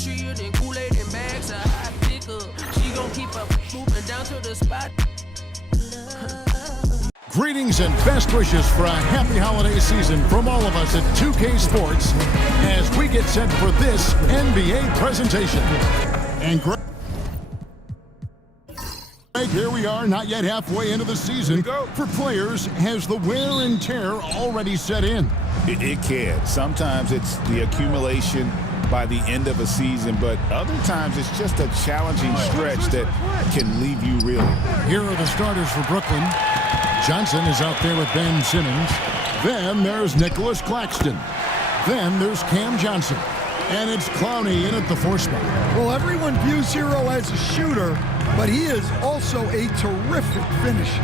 country and Kool-Aid and bags of hot pickle. She gon' keep up moving down to the spot. Greetings and best wishes for a happy holiday season from all of us at 2K Sports as we get set for this NBA presentation. And here we are, not yet halfway into the season for players. Has the wear and tear already set in? It can. Sometimes it's the accumulation by the end of a season, but other times it's just a challenging stretch that can leave you reeling. Here are the starters for Brooklyn. Johnson is out there with Ben Simmons. Then there's Nicholas Claxton. Then there's Cam Johnson. And it's Clowney in at the 4 spot. Well, everyone views Hero as a shooter, but he is also a terrific finisher.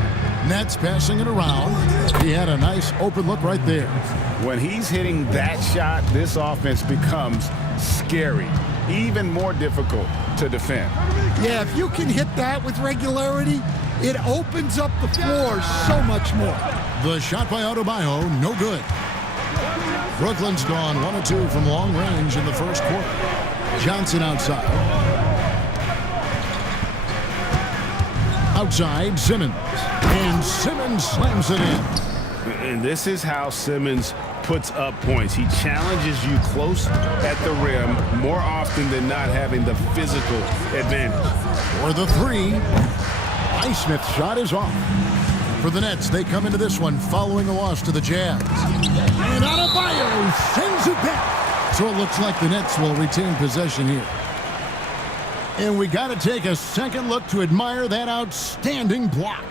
Nets passing it around. He had a nice open look right there. When he's hitting that shot, this offense becomes scary, even more difficult to defend. Yeah, if you can hit that with regularity, it opens up the floor so much more. The shot by Adebayo, no good. Brooklyn's gone 1 of 2 from long range in the first quarter. Johnson outside. Outside, Simmons. And Simmons slams it in. And this is how Simmons puts up points. He challenges you close at the rim more often than not, having the physical advantage. For the 3, Highsmith's shot is off. For the Nets, they come into this one following a loss to the Jazz. And Adebayo sends it back. So it looks like the Nets will retain possession here. And we got to take a second look to admire that outstanding block.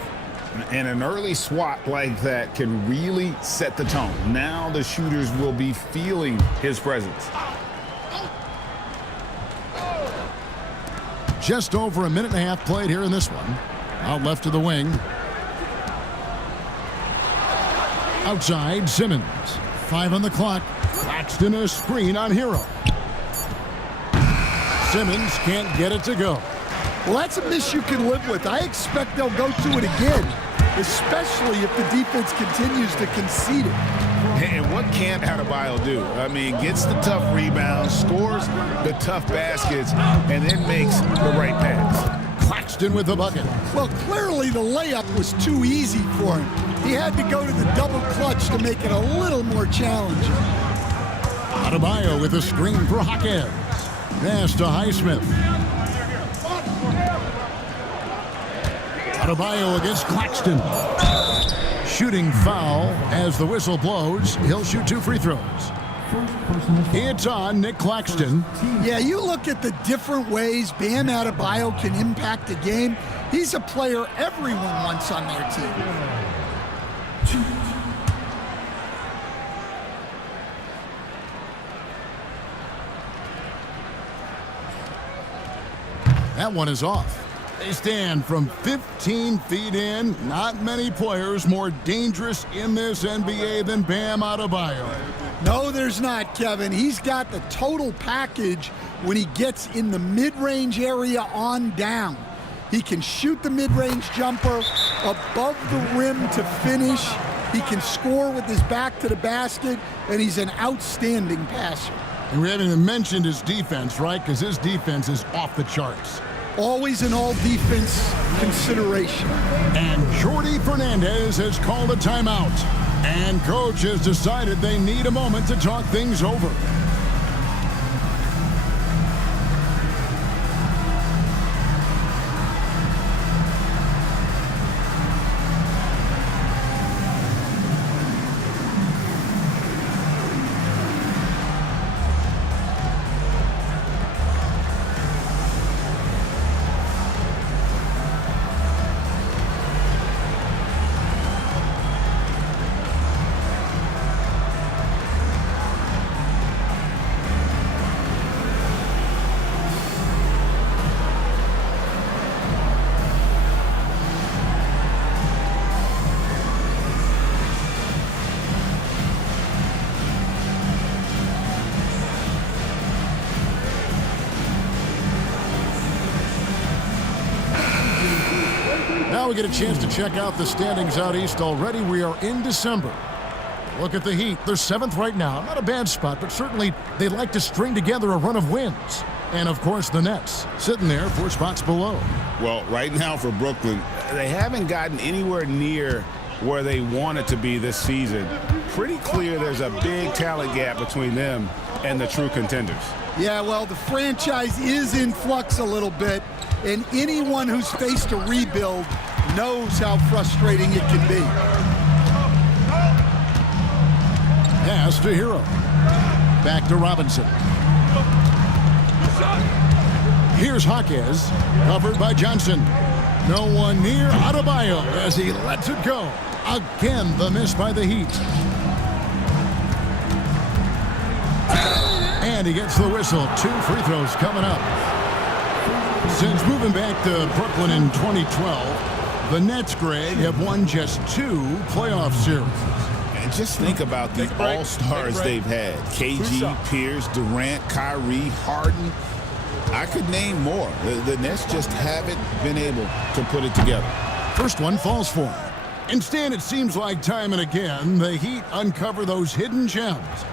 And an early swat like that can really set the tone. Now the shooters will be feeling his presence. Just over a minute and a half played here in this one. Out left to the wing. Outside, Simmons. 5 on the clock. Claxton a screen on Hero. Simmons can't get it to go. Well, that's a miss you can live with. I expect they'll go to it again, especially if the defense continues to concede it. And what can't Adebayo do? I mean, gets the tough rebounds, scores the tough baskets, and then makes the right pass. Claxton with the bucket. Well, clearly the layup was too easy for him. He had to go to the double clutch to make it a little more challenging. Adebayo with a screen for Hawkins. Pass to Highsmith. Adebayo against Claxton. Shooting foul as the whistle blows. He'll shoot 2 free throws. It's on Nick Claxton. Yeah, you look at the different ways Bam Adebayo can impact a game. He's a player everyone wants on their team. That one is off. They stand from 15 feet in. Not many players more dangerous in this NBA than Bam Adebayo. No, there's not, Kevin. He's got the total package when he gets in the mid-range area on down. He can shoot the mid-range jumper above the rim to finish. He can score with his back to the basket, and he's an outstanding passer. And we haven't even mentioned his defense, right? Because his defense is off the charts. Always an all-defense consideration. And Jordy Fernandez has called a timeout. And coach has decided they need a moment to talk things over. Now we get a chance to check out the standings out east already. We are in December. Look at the Heat. They're 7th right now. Not a bad spot, but certainly they'd like to string together a run of wins. And, of course, the Nets sitting there 4 spots below. Well, right now for Brooklyn, they haven't gotten anywhere near where they wanted to be this season. Pretty clear there's a big talent gap between them and the true contenders. Yeah, well, the franchise is in flux a little bit, and anyone who's faced a rebuild knows how frustrating it can be. Pass to Hero. Back to Robinson. Here's Jaquez, covered by Johnson. No one near Adebayo as he lets it go. Again, the miss by the Heat. And he gets the whistle. 2 free throws coming up. Since moving back to Brooklyn in 2012, the Nets, Greg, have won just 2 playoff series. And just think about the all-stars they've had. KG, Pierce, Durant, Kyrie, Harden. I could name more. The Nets just haven't been able to put it together. First one falls for him. Instead, it seems like time and again, the Heat uncover those hidden gems,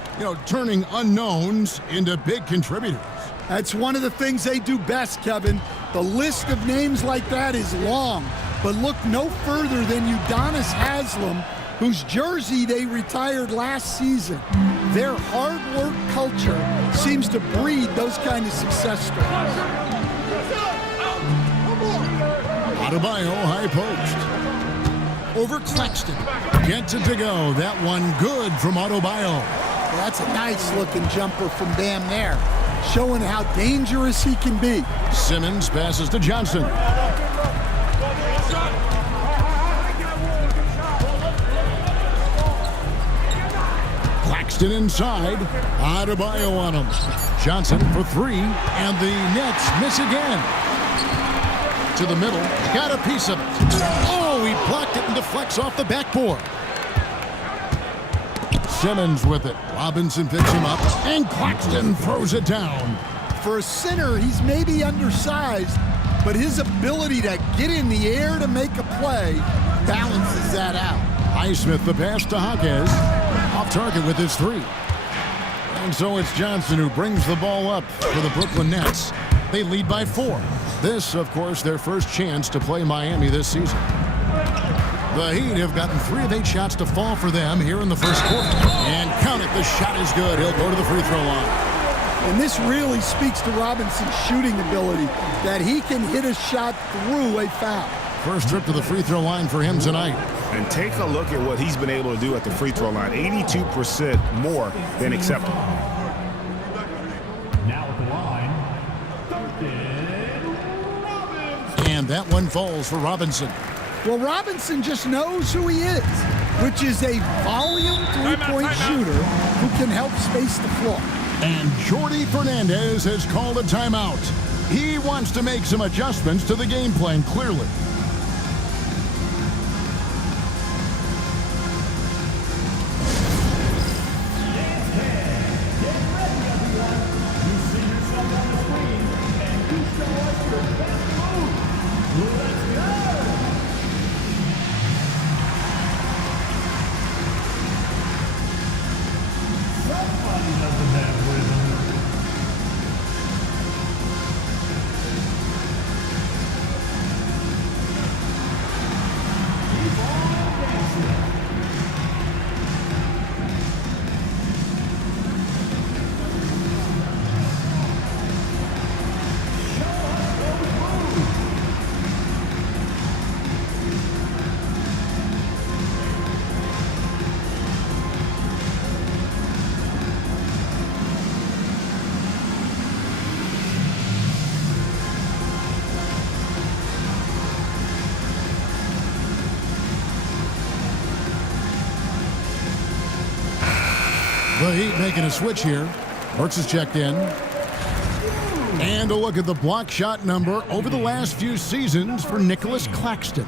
turning unknowns into big contributors. That's one of the things they do best, Kevin. The list of names like that is long, but look no further than Udonis Haslem, whose jersey they retired last season. Their hard work culture seems to breed those kind of success stories. Adebayo high post. Over Claxton. Gets it to go. That one good from Adebayo. Well, that's a nice-looking jumper from Bam there, showing how dangerous he can be. Simmons passes to Johnson. Claxton inside. Adebayo on him. Johnson for 3, and the Nets miss again. To the middle. Got a piece of it. Oh, he blocked it and deflects off the backboard. Simmons with it. Robinson picks him up, and Claxton throws it down. For a center, he's maybe undersized, but his ability to get in the air to make a play balances that out. Highsmith the pass to Jaquez. Off target with his 3. And so it's Johnson who brings the ball up for the Brooklyn Nets. They lead by 4. This, of course, their first chance to play Miami this season. The Heat have gotten 3 of 8 shots to fall for them here in the first quarter. And count it, the shot is good. He'll go to the free throw line. And this really speaks to Robinson's shooting ability, that he can hit a shot through a foul. First trip to the free throw line for him tonight. And take a look at what he's been able to do at the free throw line. 82% more than acceptable. Now at the line, And that one falls for Robinson. Well, Robinson just knows who he is, which is a volume three-point shooter who can help space the floor. And Jordi Fernandez has called a timeout. He wants to make some adjustments to the game plan, clearly. The Heat making a switch here. Burks is checked in. And a look at the block shot number over the last few seasons for Nicholas Claxton.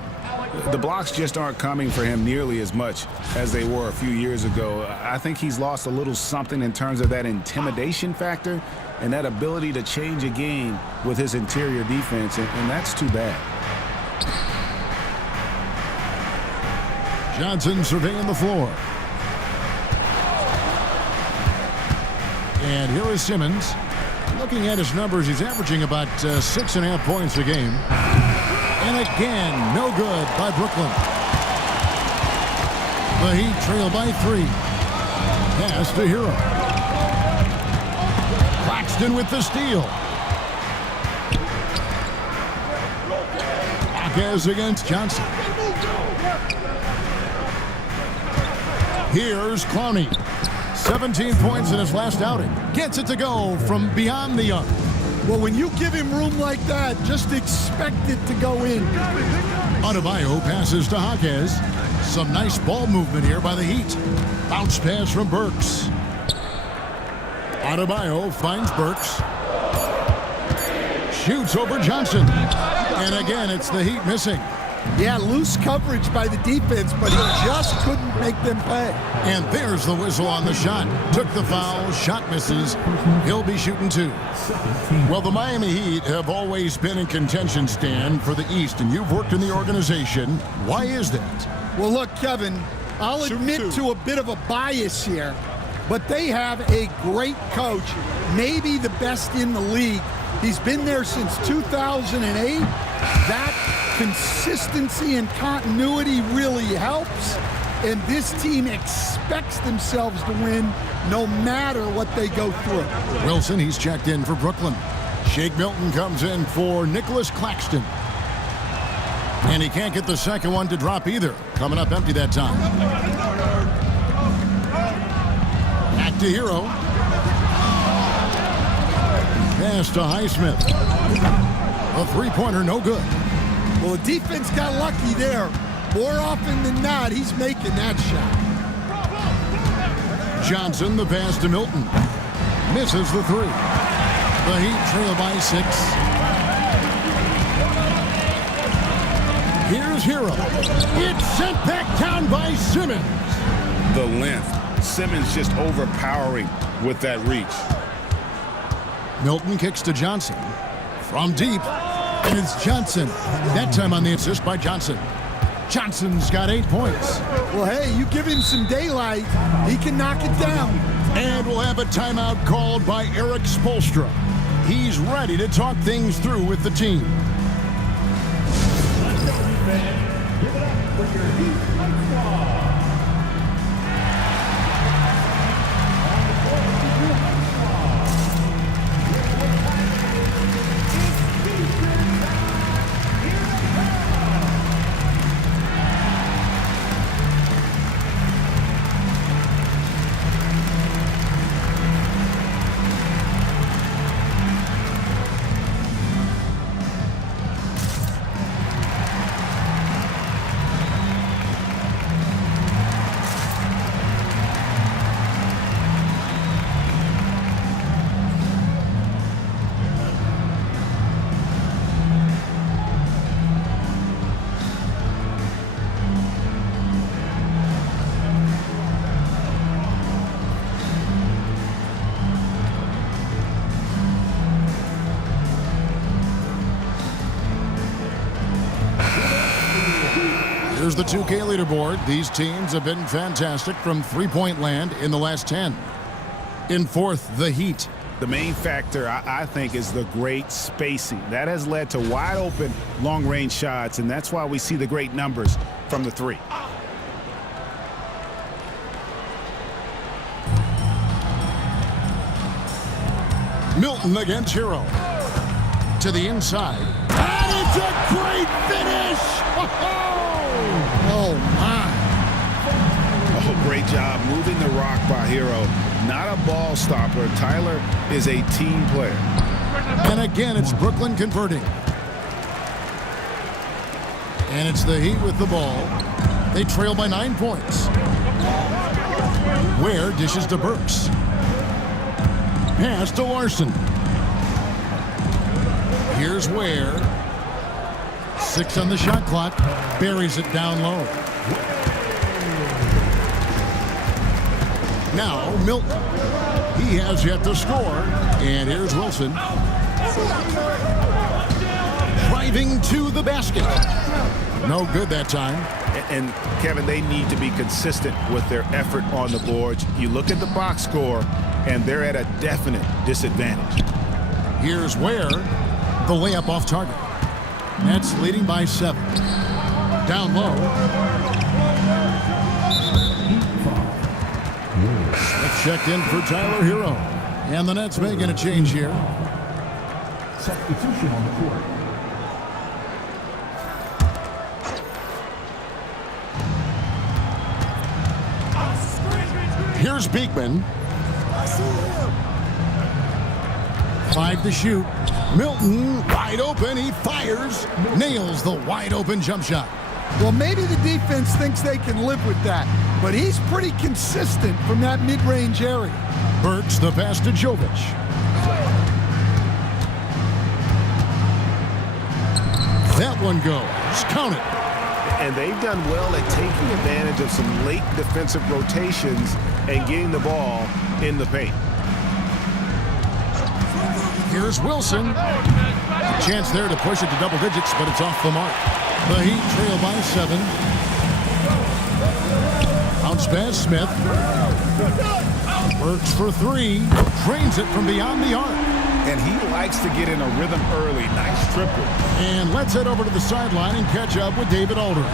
The blocks just aren't coming for him nearly as much as they were a few years ago. I think he's lost a little something in terms of that intimidation factor and that ability to change a game with his interior defense, and that's too bad. Johnson surveying the floor. And here is Simmons. Looking at his numbers, he's averaging about 6.5 points a game. And again, no good by Brooklyn. The Heat trail by 3. Pass to Hero. Claxton with the steal. Marquez against Johnson. Here's Clowney. 17 points in his last outing. Gets it to go from beyond the arc. Well, when you give him room like that, just expect it to go in. Adebayo passes to Marquez. Some nice ball movement here by the Heat. Bounce pass from Burks. Adebayo finds Burks. Shoots over Johnson. And again, it's the Heat missing. Yeah, loose coverage by the defense, but he just couldn't make them pay. And there's the whistle on the shot. Took the foul, shot misses. He'll be shooting 2. Well, the Miami Heat have always been in contention, Stan, for the East, and you've worked in the organization. Why is that? Well, look, Kevin, I'll admit to a bit of a bias here, but they have a great coach, maybe the best in the league. He's been there since 2008. That consistency and continuity really helps, and this team expects themselves to win no matter what they go through. Wilson, he's checked in for Brooklyn. Shake Milton comes in for Nicholas Claxton. And he can't get the second one to drop either. Coming up empty that time. Back to Hero. Pass to Highsmith. A three-pointer, no good. Well, the defense got lucky there. More often than not, he's making that shot. Johnson, the pass to Milton. Misses the 3. The Heat trail by 6. Here's Hero. It's sent back down by Simmons. The length. Simmons just overpowering with that reach. Milton kicks to Johnson. From deep. And it's Johnson. That time on the assist by Johnson. Johnson's got 8 points. Well, hey, you give him some daylight, he can knock it down. And we'll have a timeout called by Eric Spoelstra. He's ready to talk things through with the team. Give it up for your Heat Fight Squad. Here's the 2K leaderboard. These teams have been fantastic from three-point land in the last 10. In fourth, the Heat. The main factor, I think, is the great spacing. That has led to wide-open, long-range shots, and that's why we see the great numbers from the 3. Milton against Hero. To the inside. And it's a great finish! Oh, my. Oh, great job moving the rock by Hero. Not a ball stopper. Tyler is a team player. And again, it's Brooklyn converting. And it's the Heat with the ball. They trail by 9 points. Ware dishes to Burks. Pass to Larson. Here's Ware. 6 on the shot clock. Buries it down low. Now Milton. He has yet to score. And here's Wilson. Driving to the basket. No good that time. And Kevin, they need to be consistent with their effort on the boards. You look at the box score, and they're at a definite disadvantage. Here's Ware. The layup off target. Nets leading by 7. Down low. Let's check in for Tyler Hero. And the Nets making a change here. Substitution on the court. Here's Beekman. 5 to shoot. Milton wide open. He fires. Nails the wide open jump shot. Well, maybe the defense thinks they can live with that, but he's pretty consistent from that mid-range area. Burks the pass to Jovic. That one goes. Count it. And they've done well at taking advantage of some late defensive rotations and getting the ball in the paint. Here's Wilson. A chance there to push it to double digits, but it's off the mark. The Heat trail by 7. Bounce pass, Smith. Works for 3. Drains it from beyond the arc. And he likes to get in a rhythm early. Nice triple. And let's head over to the sideline and catch up with David Aldridge.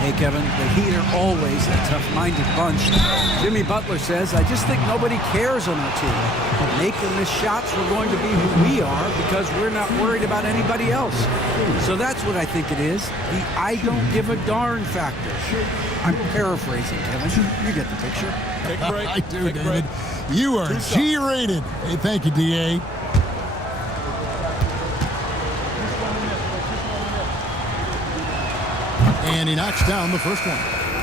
Hey, Kevin, the Heat are always a tough-minded bunch. Jimmy Butler says, I just think nobody cares on our team. Make or miss shots, we're going to be who we are because we're not worried about anybody else. So that's what I think it is, the I don't give a darn factor. I'm paraphrasing, Kevin. You get the picture. Take a break. I do, David. You are G-rated. Hey, thank you, D.A. And he knocks down the first one.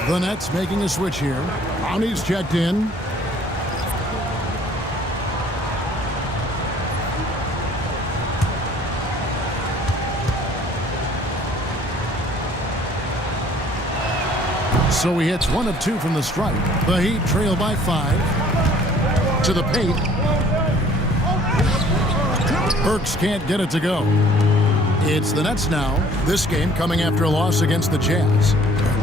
The Nets making a switch here. Brownie's checked in. So he hits 1 of 2 from the stripe. The Heat trail by 5. To the paint. Burks can't get it to go. It's the Nets now. This game coming after a loss against the Jazz.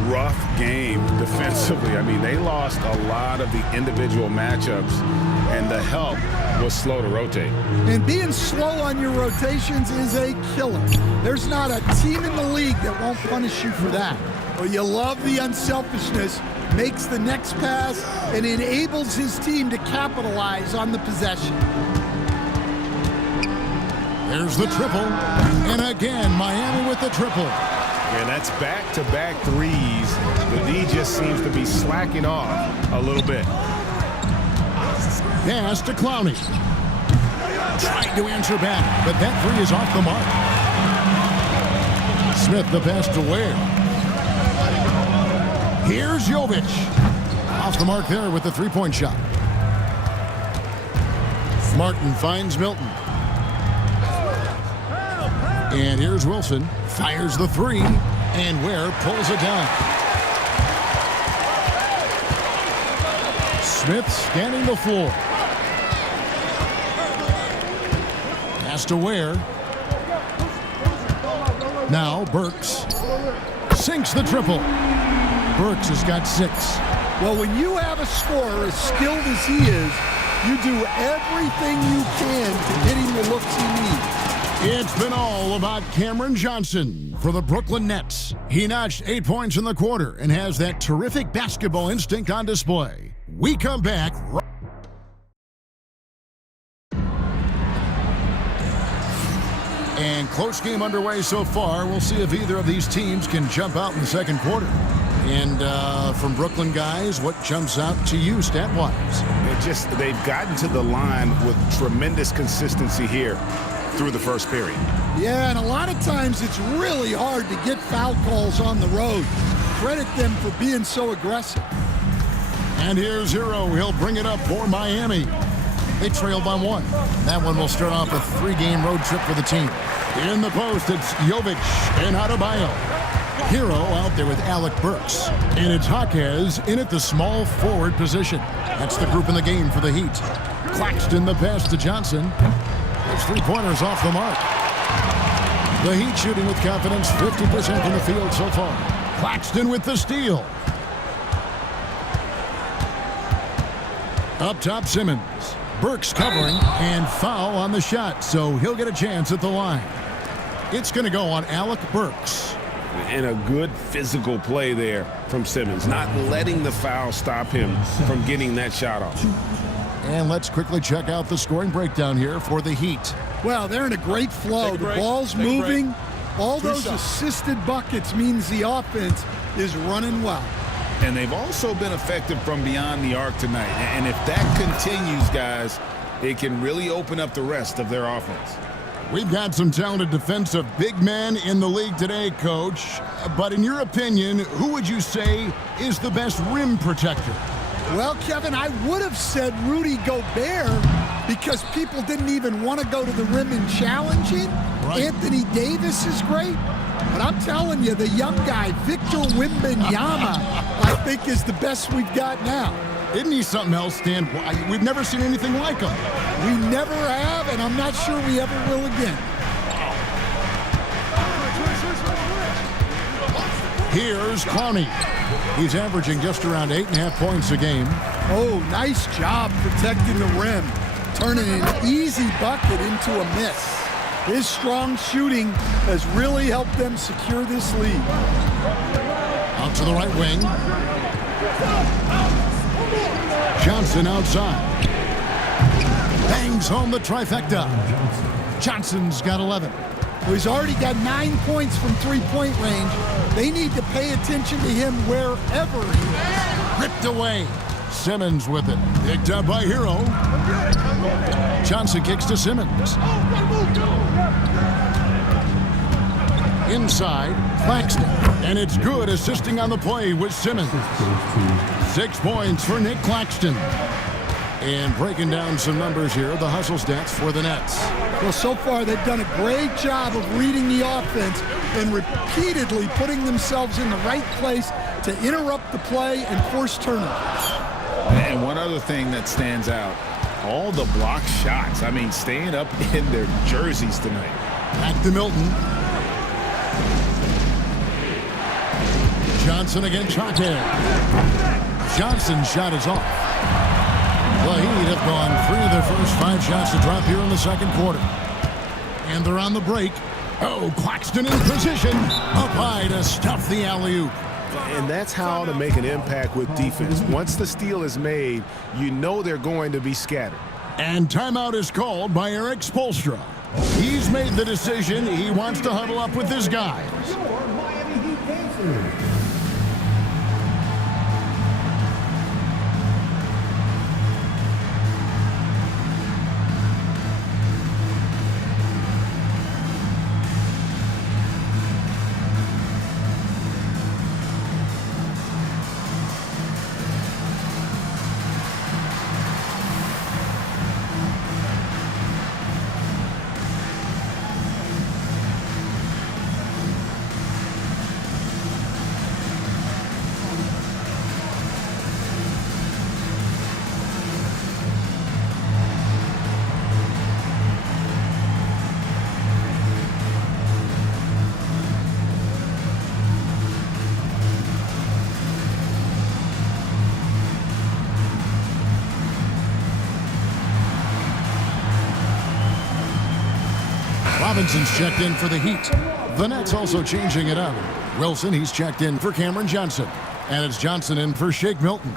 Rough game defensively. I mean, they lost a lot of the individual matchups, and the help was slow to rotate. And being slow on your rotations is a killer. There's not a team in the league that won't punish you for that. Well, you love the unselfishness, makes the next pass, and enables his team to capitalize on the possession. There's the triple. And again, Miami with the triple. And that's back-to-back threes. The D just seems to be slacking off a little bit. Pass to Clowney. Trying to answer back, but that 3 is off the mark. Smith the pass to Ware. Here's Jovic. Off the mark there with the 3-point shot. Martin finds Milton. And here's Wilson. Fires the 3. And Ware pulls it down. Smith scanning the floor. Pass to Ware. Now Burks. Sinks the triple. Burks has got 6. Well, when you have a scorer as skilled as he is, you do everything you can to get him the looks he needs. It's been all about Cameron Johnson for the Brooklyn Nets. He notched 8 points in the quarter and has that terrific basketball instinct on display. We come back. And close game underway so far. We'll see if either of these teams can jump out in the second quarter. And from Brooklyn guys, what jumps out to you stat-wise? They've gotten to the line with tremendous consistency here through the first period. Yeah, and a lot of times it's really hard to get foul calls on the road. Credit them for being so aggressive. And here's Hero. He'll bring it up for Miami. They trail by 1. That one will start off a 3-game road trip for the team. In the post, it's Jovic and Adebayo. Hero out there with Alec Burks. And it's Jaquez in at the small forward position. That's the group in the game for the Heat. Claxton the pass to Johnson. Those 3-pointers off the mark. The Heat shooting with confidence, 50% from the field so far. Claxton with the steal. Up top, Simmons. Burks covering and foul on the shot, so he'll get a chance at the line. It's going to go on Alec Burks. And a good physical play there from Simmons, not letting the foul stop him from getting that shot off. And let's quickly check out the scoring breakdown here for the Heat. Well, they're in a great flow. The ball's moving. All those assisted buckets means the offense is running well. And they've also been effective from beyond the arc tonight. And if that continues, guys, it can really open up the rest of their offense. We've got some talented defensive big men in the league today, Coach. But in your opinion, who would you say is the best rim protector? Well, Kevin, I would have said Rudy Gobert because people didn't even want to go to the rim and challenge him. Right. Anthony Davis is great. But I'm telling you, the young guy, Victor Wembanyama, I think is the best we've got now. Isn't he something else, Stan? We've never seen anything like him. We never have, and I'm not sure we ever will again. Here's Clowney. He's averaging just around 8.5 points a game. Oh, nice job protecting the rim, turning an easy bucket into a miss. His strong shooting has really helped them secure this lead. Out to the right wing. Johnson outside. Bangs home the trifecta. Johnson's got 11. Well, he's already got 9 points from three-point range. They need to pay attention to him wherever he is. Ripped away. Simmons with it. Picked up by Hero. Johnson kicks to Simmons. Inside, Claxton. And it's good, assisting on the play with Simmons. 6 points for Nick Claxton. And breaking down some numbers here, the hustle stats for the Nets. Well, so far they've done a great job of reading the offense and repeatedly putting themselves in the right place to interrupt the play and force turnovers. And one other thing that stands out, all the block shots. I mean, staying up in their jerseys tonight. Back to Milton. Johnson against Hake. Johnson's shot is off. The Heat have gone 3 of their first 5 shots to drop here in the second quarter. And they're on the break. Oh, Claxton in position. Up high to stuff the alley-oop. And that's how to make an impact with defense. Once the steal is made, you know they're going to be scattered. And timeout is called by Eric Spoelstra. He's made the decision. He wants to huddle up with his guys. Miami Heat Gameplays. Robinson's checked in for the Heat. The Nets also changing it up. Wilson, he's checked in for Cameron Johnson. And it's Johnson in for Shake Milton.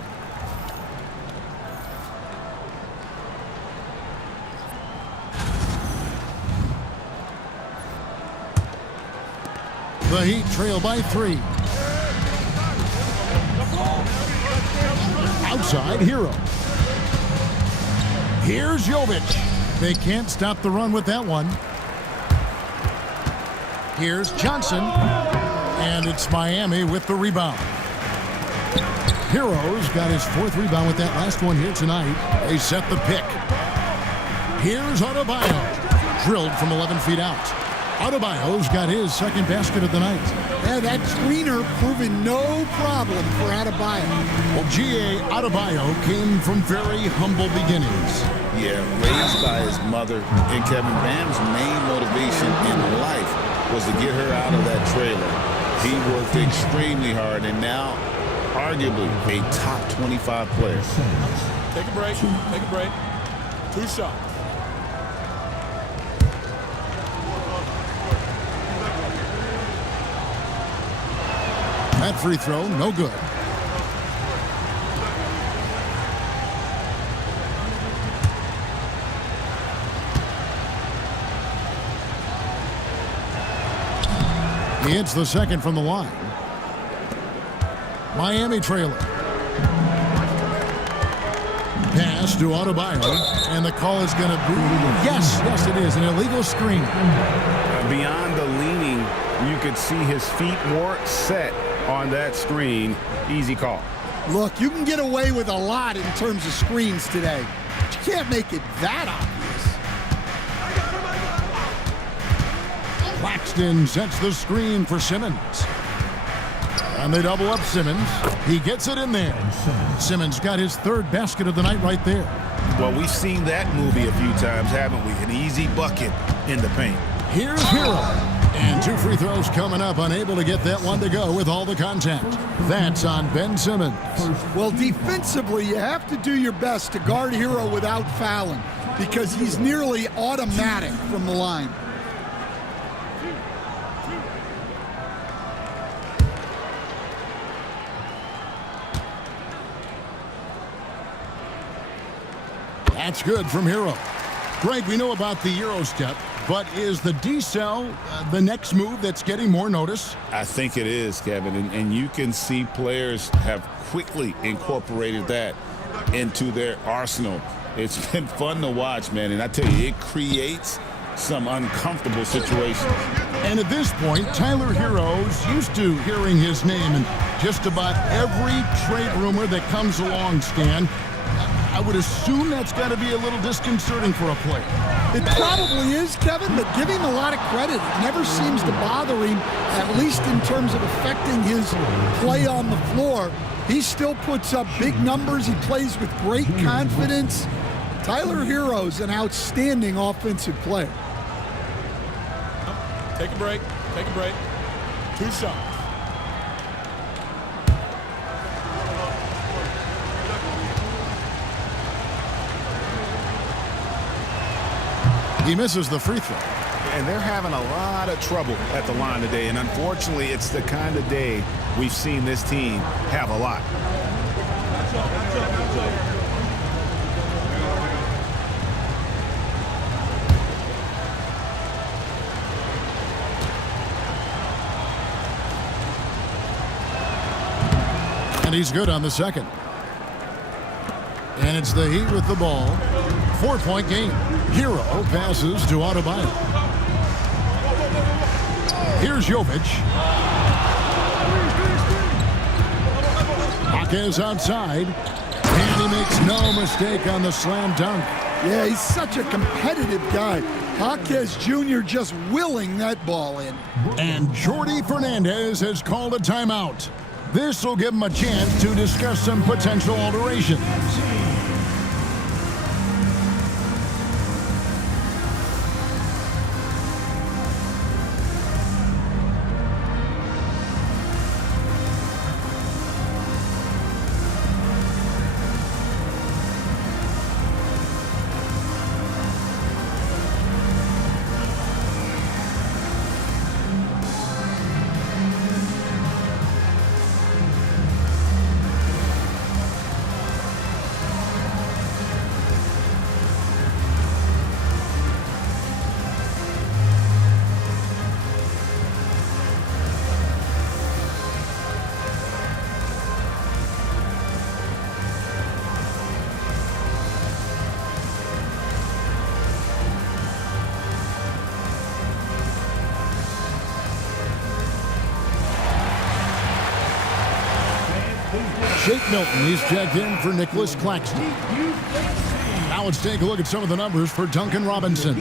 The Heat trail by 3. Outside, Hero. Here's Jovic. They can't stop the run with that one. Here's Johnson, and it's Miami with the rebound. Hero's got his 4th rebound with that last one here tonight. They set the pick. Here's Adebayo, drilled from 11 feet out. Adebayo's got his 2nd basket of the night. Yeah, that tweener proving no problem for Adebayo. Well, G.A. Adebayo came from very humble beginnings. Yeah, raised by his mother. And Kevin, Bam's main motivation in life was to get her out of that trailer. He worked extremely hard and now arguably a top 25 player. Take a break. Take a break. 2 shots. That free throw, no good. He hits the second from the line. Miami trailer. Pass to Adebayo, and the call is going to be, yes, it is, an illegal screen. Beyond the leaning, you could see his feet more set on that screen. Easy call. Look, you can get away with a lot in terms of screens today, but you can't make it that obvious. Claxton sets the screen for Simmons. And they double up Simmons. He gets it in there. Simmons got his third basket of the night right there. Well, we've seen that movie a few times, haven't we? An easy bucket in the paint. Here's Hero. And 2 free throws coming up, unable to get that one to go with all the contact. That's on Ben Simmons. Well, defensively, you have to do your best to guard Hero without fouling because he's nearly automatic from the line. That's good from Hero. Greg, we know about the Euro step, but is the decel the next move that's getting more notice? I think it is, Kevin, and you can see players have quickly incorporated that into their arsenal. It's been fun to watch, man, and I tell you, it creates some uncomfortable situations. And at this point, Tyler Hero's used to hearing his name in just about every trade rumor that comes along, Stan. I would assume that's got to be a little disconcerting for a player. It probably is, Kevin, but give him a lot of credit. It never seems to bother him, at least in terms of affecting his play on the floor. He still puts up big numbers. He plays with great confidence. Tyler Hero's an outstanding offensive player. Take a break. 2 shots. He misses the free throw. And they're having a lot of trouble at the line today, and unfortunately, it's the kind of day we've seen this team have a lot. And he's good on the second. And it's the Heat with the ball. 4-point game. Hero passes to Adebayo. Here's Jovic. Jaquez outside. And he makes no mistake on the slam dunk. Yeah, he's such a competitive guy. Jaquez Jr. just willing that ball in. And Jordi Fernandez has called a timeout. This will give him a chance to discuss some potential alterations. Shake Milton, he's checked in for Nicholas Claxton. Now let's take a look at some of the numbers for Duncan Robinson.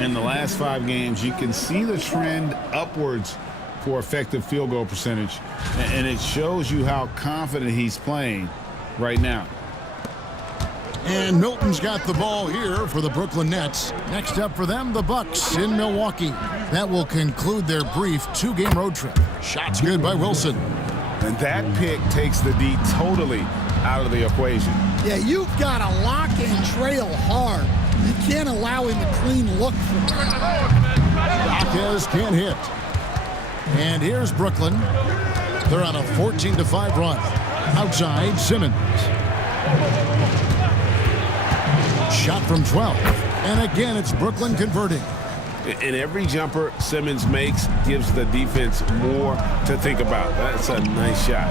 In the last 5 games, you can see the trend upwards for effective field goal percentage, and it shows you how confident he's playing right now. And Milton's got the ball here for the Brooklyn Nets. Next up for them, the Bucks in Milwaukee. That will conclude their brief 2-game road trip. Shots good by Wilson. And that pick takes the D totally out of the equation. Yeah, you've got to lock and trail hard. You can't allow him a clean look from him. Vasquez can't hit. And here's Brooklyn. They're on a 14-5 run. Outside, Simmons. Shot from 12. And again, it's Brooklyn converting. And every jumper Simmons makes gives the defense more to think about. That's a nice shot.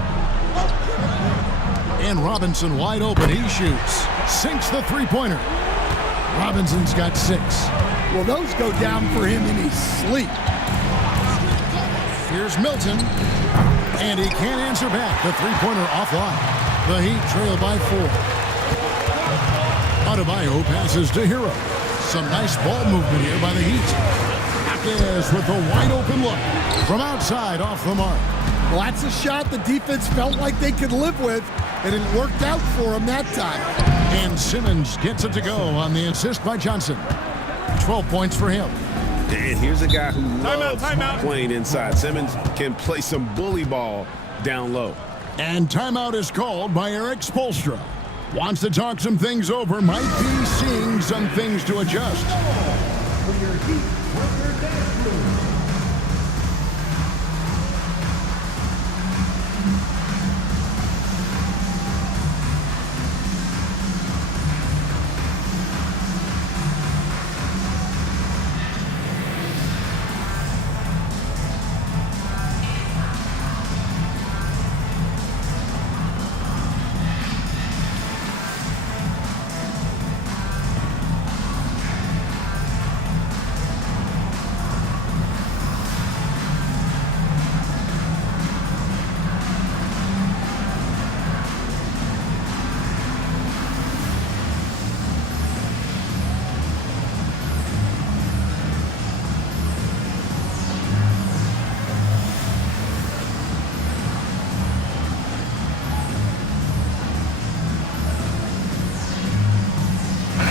And Robinson wide open. He shoots. Sinks the three-pointer. Robinson's got 6. Well, those go down for him in his sleep. Here's Milton. And he can't answer back. The three-pointer offline. The Heat trail by 4. Adebayo passes to Hero. Some nice ball movement here by the Heat. Vasquez with a wide open look. From outside off the mark. Well, that's a shot the defense felt like they could live with, and it worked out for him that time. And Simmons gets it to go on the assist by Johnson. 12 points for him. And here's a guy who loves playing inside. Simmons can play some bully ball down low. And timeout is called by Eric Spoelstra. Wants to talk some things over. Might be seeing some things to adjust. For your Heat Worker Dashboard.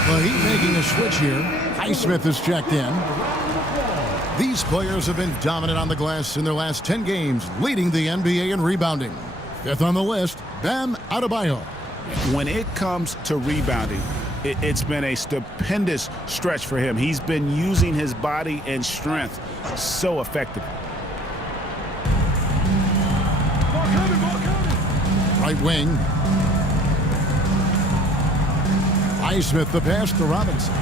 The Heat making a switch here. Highsmith is checked in. These players have been dominant on the glass in their last 10 games, leading the NBA in rebounding. 5th on the list, Bam Adebayo. When it comes to rebounding, it's been a stupendous stretch for him. He's been using his body and strength so effectively. Right wing. Highsmith the pass to Robinson.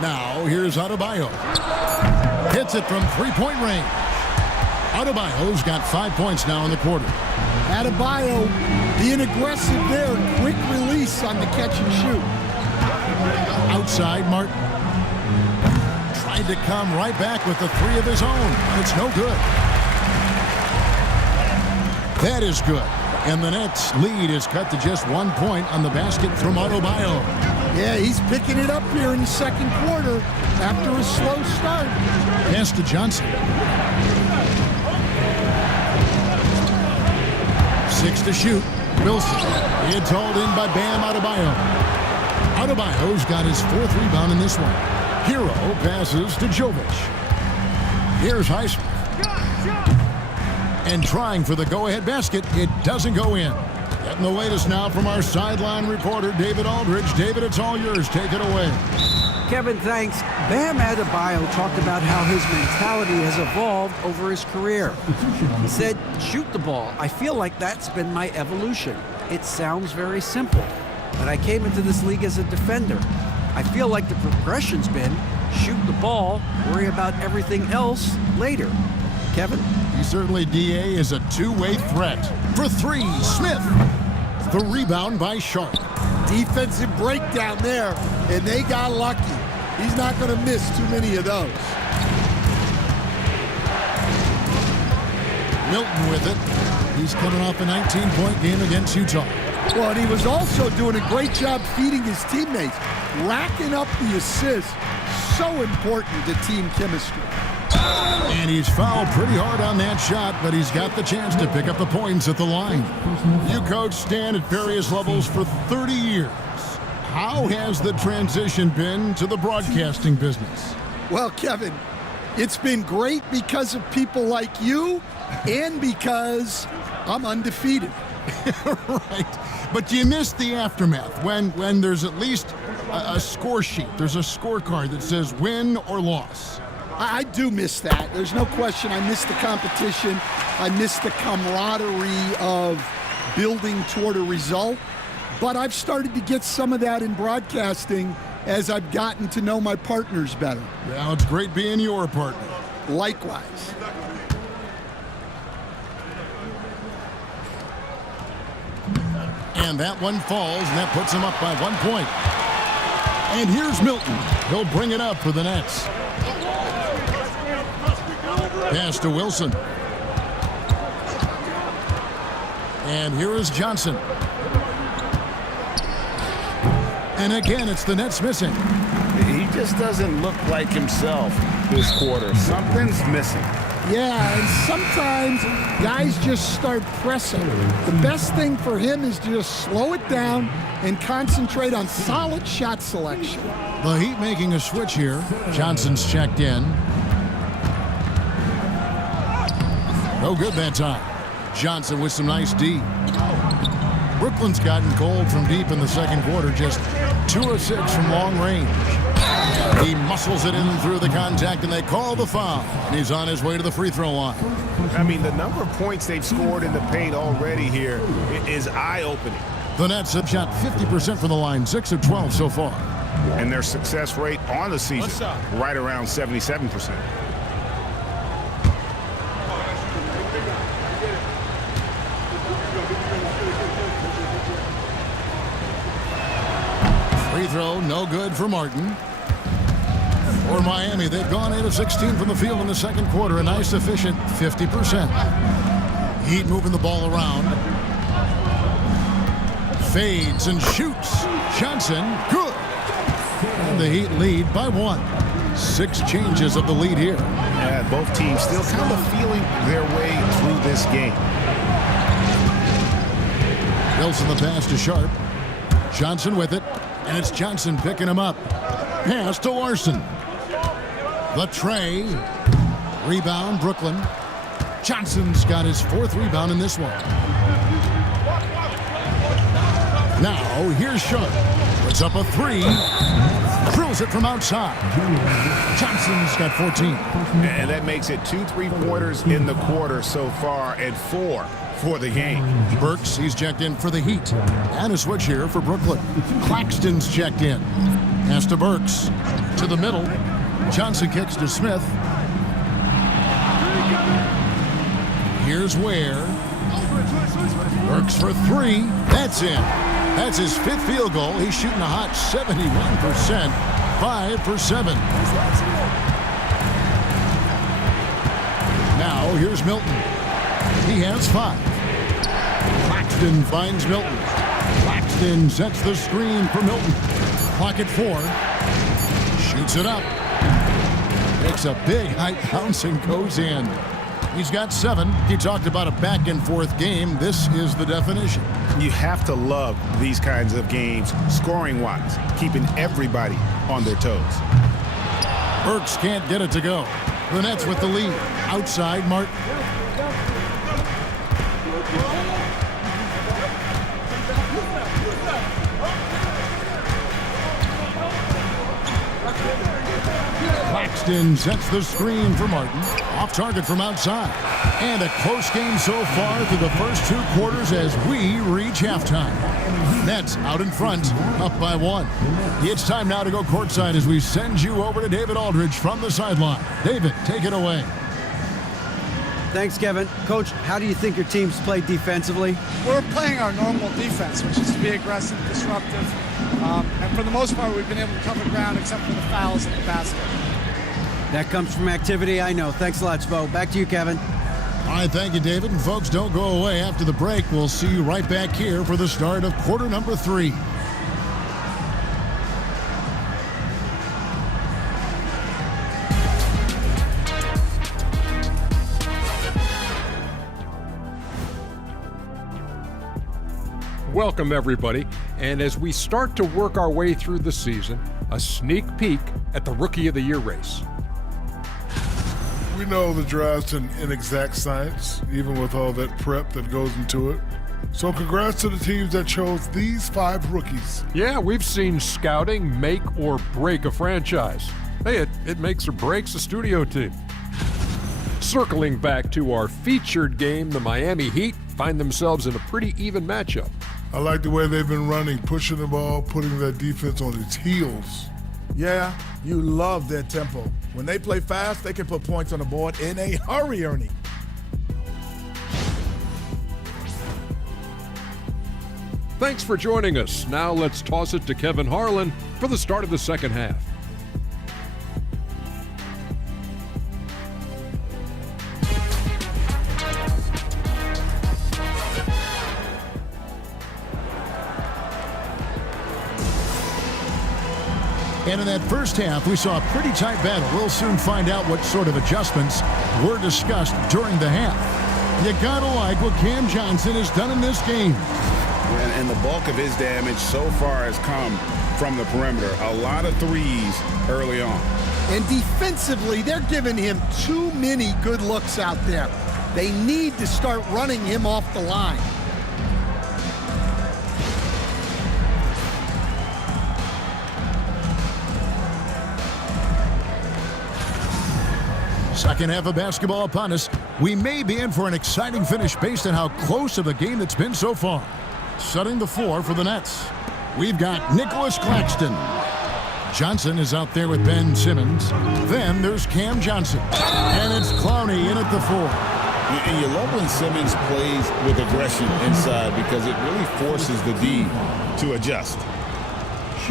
Now here's Adebayo. Hits it from three-point range. Adebayo's got 5 points now in the quarter. Adebayo being aggressive there. Quick release on the catch and shoot. Outside, Martin. Tried to come right back with the 3 of his own. It's no good. That is good. And the Nets' lead is cut to just 1 point on the basket from Adebayo. Yeah, he's picking it up here in the second quarter after a slow start. Pass to Johnson. 6 to shoot. Wilson. It's hauled in by Bam Adebayo. Adebayo's got his 4th rebound in this one. Hero passes to Jovic. Here's Highsmith. And trying for the go-ahead basket, it doesn't go in. Getting the latest now from our sideline reporter, David Aldridge. David, it's all yours. Take it away. Kevin, thanks. Bam Adebayo talked about how his mentality has evolved over his career. He said, shoot the ball. I feel like that's been my evolution. It sounds very simple, but I came into this league as a defender. I feel like the progression's been shoot the ball, worry about everything else later. Kevin? He certainly, DA, is a two-way threat. For 3, Smith. The rebound by Sharp. Defensive breakdown there, and they got lucky. He's not going to miss too many of those. Milton with it. He's coming off a 19-point game against Utah. Well, and he was also doing a great job feeding his teammates, racking up the assists. So important to team chemistry. And he's fouled pretty hard on that shot, but he's got the chance to pick up the points at the line. You coached Stan at various levels for 30 years. How has the transition been to the broadcasting business? Well, Kevin, it's been great because of people like you and because I'm undefeated. Right. But do you miss the aftermath when there's at least a score sheet? There's a scorecard that says win or loss. I do miss that. There's no question. I miss the competition. I miss the camaraderie of building toward a result. But I've started to get some of that in broadcasting as I've gotten to know my partners better. Well, it's great being your partner. Likewise. And that one falls, and that puts him up by 1 point. And here's Milton. He'll bring it up for the Nets. Pass to Wilson. And here is Johnson. And again, it's the Nets missing. He just doesn't look like himself this quarter. Something's missing. Yeah, and sometimes guys just start pressing. The best thing for him is to just slow it down and concentrate on solid shot selection. The Heat making a switch here. Johnson's checked in. No good that time. Johnson with some nice D. Brooklyn's gotten cold from deep in the second quarter, just 2 of 6 from long range. He muscles it in through the contact, and they call the foul. And he's on his way to the free throw line. I mean, the number of points they've scored in the paint already here is eye-opening. The Nets have shot 50% from the line, 6 of 12 so far. And their success rate on the season, right around 77%. Free throw, no good for Martin. For Miami, they've gone 8 of 16 from the field in the second quarter. A nice, efficient 50%. Heat moving the ball around. Fades and shoots. Johnson, good. And the Heat lead by 1. 6 changes of the lead here. Yeah, both teams still kind of feeling their way through this game. Wilson the pass to Sharp. Johnson with it. And it's Johnson picking him up. Pass to Larson. The tray. Rebound, Brooklyn. Johnson's got his 4th rebound in this one. Now, here's Sharp. Puts up a 3. Drills it from outside. Johnson's got 14. And that makes it 2 3-pointers in the quarter so far and 4 for the game. Burks, he's checked in for the Heat. And a switch here for Brooklyn. Claxton's checked in. Pass to Burks. To the middle. Johnson kicks to Smith. Here's Ware. Burks for 3. That's in. That's his 5th field goal. He's shooting a hot 71%. 5 for 7. Now here's Milton. He has 5. Claxton finds Milton. Claxton sets the screen for Milton. Clock at 4. Shoots it up. Makes a big high bounce and goes in. He's got 7. He talked about a back and forth game. This is the definition. You have to love these kinds of games, scoring-wise, keeping everybody on their toes. Burks can't get it to go. The Nets with the lead. Outside, Martin. Claxton sets the screen for Martin. Off target from outside. And a close game so far through the first 2 quarters as we reach halftime. Nets out in front, up by 1. It's time now to go courtside as we send you over to David Aldridge from the sideline. David, take it away. Thanks, Kevin. Coach, how do you think your team's played defensively? We're playing our normal defense, which is to be aggressive, disruptive, and for the most part, we've been able to cover ground except for the fouls at the basket. That comes from activity, I know. Thanks a lot, Spo. Back to you, Kevin. All right, thank you, David. And folks, don't go away. After the break, we'll see you right back here for the start of quarter number 3. Welcome, everybody. And as we start to work our way through the season, a sneak peek at the Rookie of the Year race. We know the draft's an inexact science, even with all that prep that goes into it. So congrats to the teams that chose these 5 rookies. Yeah, we've seen scouting make or break a franchise. Hey, it makes or breaks a studio team. Circling back to our featured game, the Miami Heat find themselves in a pretty even matchup. I like the way they've been running, pushing the ball, putting their defense on its heels. Yeah, you love their tempo. When they play fast, they can put points on the board in a hurry, Ernie. Thanks for joining us. Now let's toss it to Kevin Harlan for the start of the second half. And in that first half, we saw a pretty tight battle. We'll soon find out what sort of adjustments were discussed during the half. You gotta like what Cam Johnson has done in this game. And the bulk of his damage so far has come from the perimeter. A lot of threes early on. And defensively, they're giving him too many good looks out there. They need to start running him off the line. Second half of basketball upon us. We may be in for an exciting finish based on how close of a game that's been so far. Setting the floor for the Nets, we've got Nicholas Claxton. Johnson is out there with Ben Simmons. Then there's Cam Johnson. And it's Clowney in at the 4. And you love when Simmons plays with aggression inside because it really forces the D to adjust.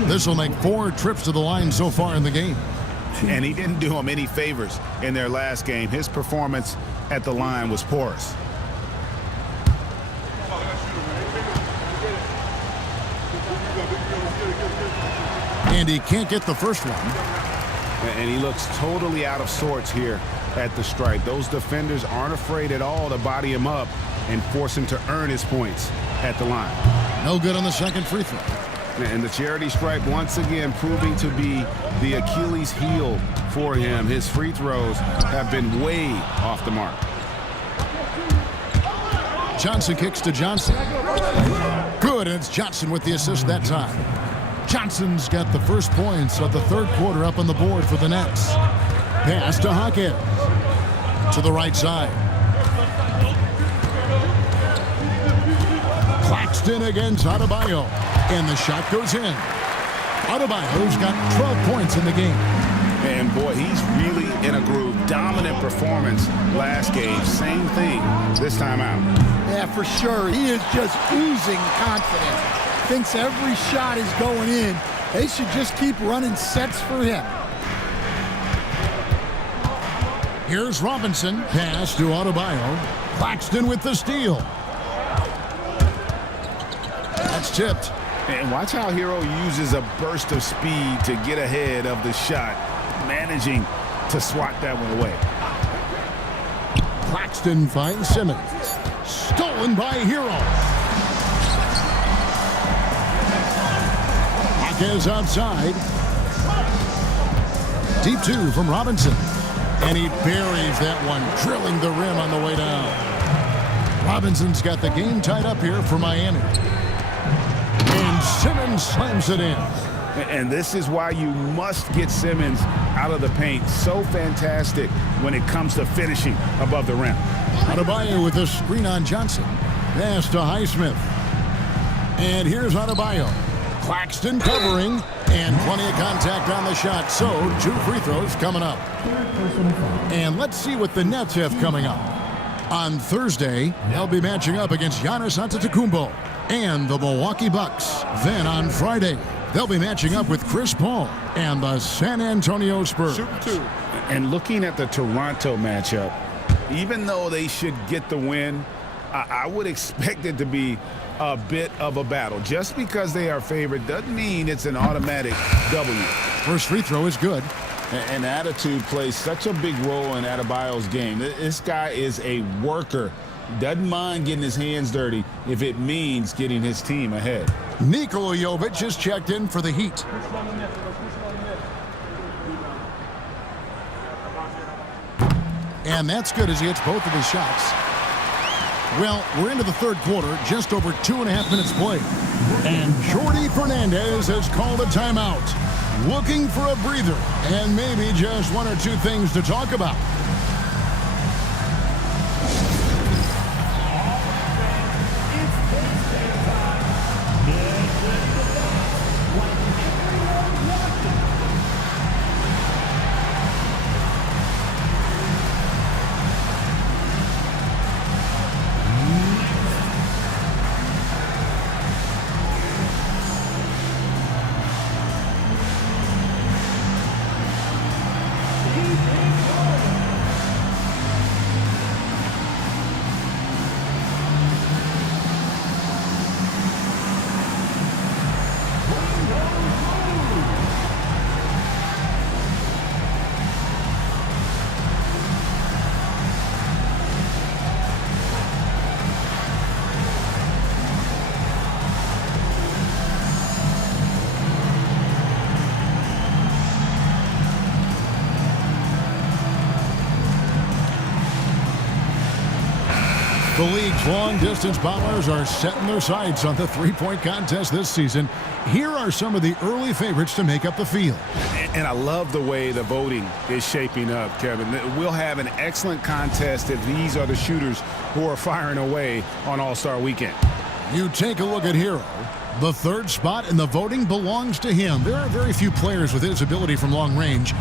This will make 4 trips to the line so far in the game. And he didn't do him any favors in their last game. His performance at the line was porous. And he can't get the first one. And he looks totally out of sorts here at the stripe. Those defenders aren't afraid at all to body him up and force him to earn his points at the line. No good on the second free throw. And the charity stripe once again proving to be the Achilles heel for him. His free throws have been way off the mark. Johnson kicks to Johnson. Good, and it's Johnson with the assist that time. Johnson's got the first points of the third quarter up on the board for the Nets. Pass to Hawkins. To the right side. Claxton against Adebayo. And the shot goes in. Adebayo's got 12 points in the game. And boy, he's really in a groove. Dominant performance last game. Same thing this time out. Yeah, for sure. He is just oozing confidence. Thinks every shot is going in. They should just keep running sets for him. Here's Robinson. Pass to Adebayo. Claxton with the steal. That's tipped. And watch how Hero uses a burst of speed to get ahead of the shot, managing to swat that one away. Claxton finds Simmons. Stolen by Hero. Hawkins outside. Deep 2 from Robinson. And he buries that one, drilling the rim on the way down. Robinson's got the game tied up here for Miami. And Simmons slams it in. And this is why you must get Simmons out of the paint. So fantastic when it comes to finishing above the rim. Adebayo with a screen on Johnson. Pass to Highsmith. And here's Adebayo. Claxton covering. And plenty of contact on the shot. So 2 free throws coming up. And let's see what the Nets have coming up. On Thursday, they'll be matching up against Giannis Antetokounmpo and the Milwaukee Bucks. Then on Friday, they'll be matching up with Chris Paul and the San Antonio Spurs. And looking at the Toronto matchup, even though they should get the win, I would expect it to be a bit of a battle. Just because they are favored doesn't mean it's an automatic W. First free throw is good. And attitude plays such a big role in Adebayo's game. This guy is a worker. Doesn't mind getting his hands dirty if it means getting his team ahead. Nikola Jovic is checked in for the Heat. And that's good as he hits both of his shots. Well, we're into the third quarter, just over 2.5 minutes played. And Jordi Fernandez has called a timeout, looking for a breather and maybe just one or two things to talk about. The league's long-distance bowlers are setting their sights on the three-point contest this season. Here are some of the early favorites to make up the field. And I love the way the voting is shaping up, Kevin. We'll have an excellent contest if these are the shooters who are firing away on All-Star Weekend. You take a look at Hero. The third spot in the voting belongs to him. There are very few players with his ability from long range,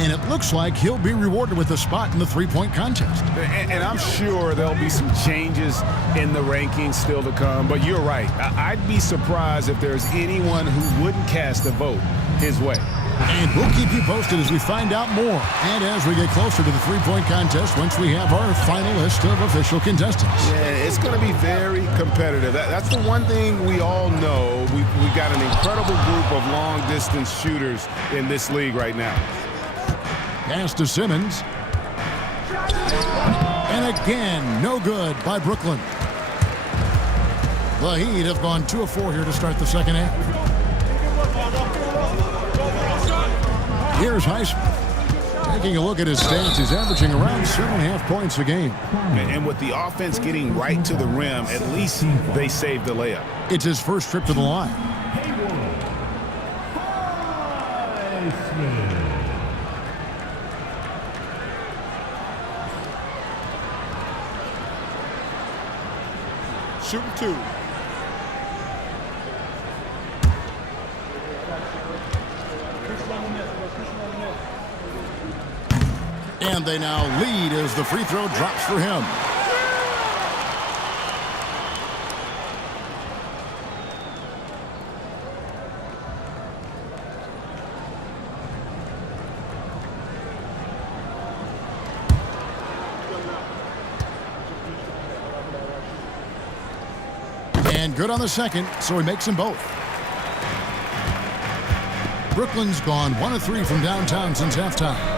and it looks like he'll be rewarded with a spot in the three-point contest. And I'm sure there'll be some changes in the rankings still to come, but you're right. I'd be surprised if there's anyone who wouldn't cast a vote his way. And we'll keep you posted as we find out more and as we get closer to the three-point contest once we have our final list of official contestants. Yeah, it's going to be very competitive. That's the one thing we all know. We've got an incredible group of long-distance shooters in this league right now. Pass to Simmons. And again, no good by Brooklyn. The Heat have gone 2 of 4 here to start the second half. Here's Highsmith. Taking a look at his stats, he's averaging around 7.5 points a game. And with the offense getting right to the rim, at least they saved the layup. It's his first trip to the line. Shooting 2. And they now lead as the free throw drops for him. And good on the second, so he makes them both. Brooklyn's gone 1 of 3 from downtown since halftime.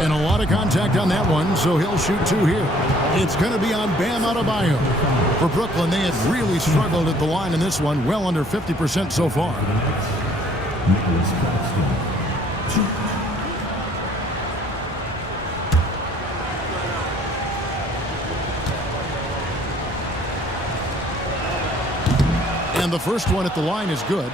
And a lot of contact on that one, so he'll shoot 2 here. It's going to be on Bam Adebayo. For Brooklyn, they had really struggled at the line in this one, well under 50% so far. And the first one at the line is good.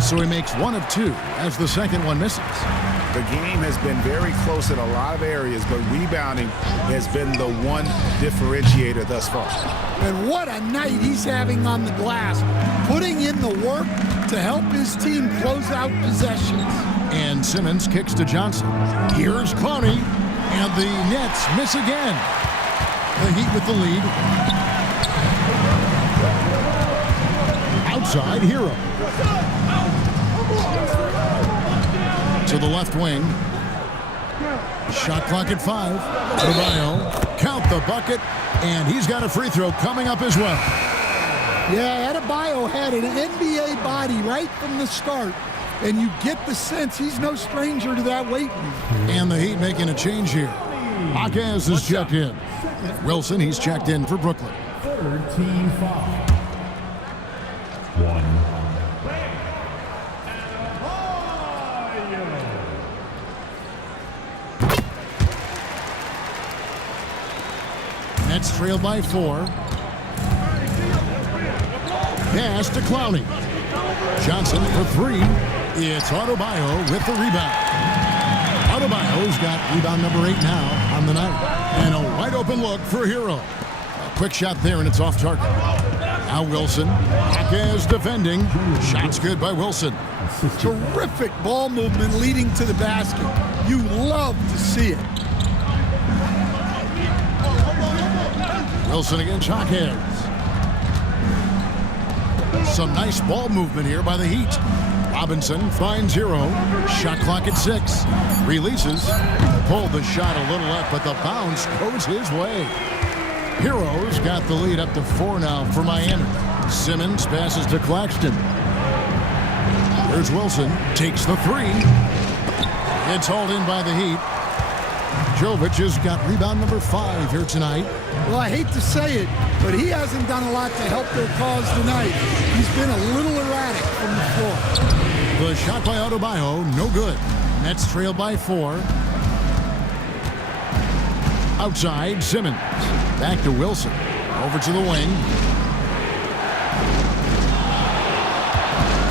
So he makes 1 of 2 as the second one misses. The game has been very close in a lot of areas, but rebounding has been the one differentiator thus far. And what a night he's having on the glass, putting in the work to help his team close out possessions. And Simmons kicks to Johnson. Here's Clowney, and the Nets miss again. The Heat with the lead. Outside, Hero. To the left wing. Shot clock at 5. Adebayo, count the bucket, and he's got a free throw coming up as well. Yeah, Adebayo had an NBA body right from the start, and you get the sense he's no stranger to that weight. And the Heat making a change here. Marquez is checked in. Wilson, he's checked in for Brooklyn. Third team foul. 1. Nets trailed by 4. Pass to Clowney. Johnson for 3. It's Adebayo with the rebound. Adebayo's got rebound number 8 now on the night. And a wide open look for Hero. A quick shot there, and it's off target. Now Wilson. Jaquez defending. Shot's good by Wilson. Terrific ball movement leading to the basket. You love to see it. Wilson against Jaquez. Some nice ball movement here by the Heat. Robinson finds Hero. Shot clock at 6. Releases. Pulled the shot a little up, but the bounce goes his way. Hero's got the lead up to 4 now for Miami. Simmons passes to Claxton. Here's Wilson. Takes the 3. It's hauled in by the Heat. Jovic has got rebound number 5 here tonight. Well, I hate to say it, but he hasn't done a lot to help their cause tonight. He's been a little erratic from the floor. The shot by Adebayo, no good. Nets trail by 4. Outside, Simmons. Back to Wilson. Over to the wing.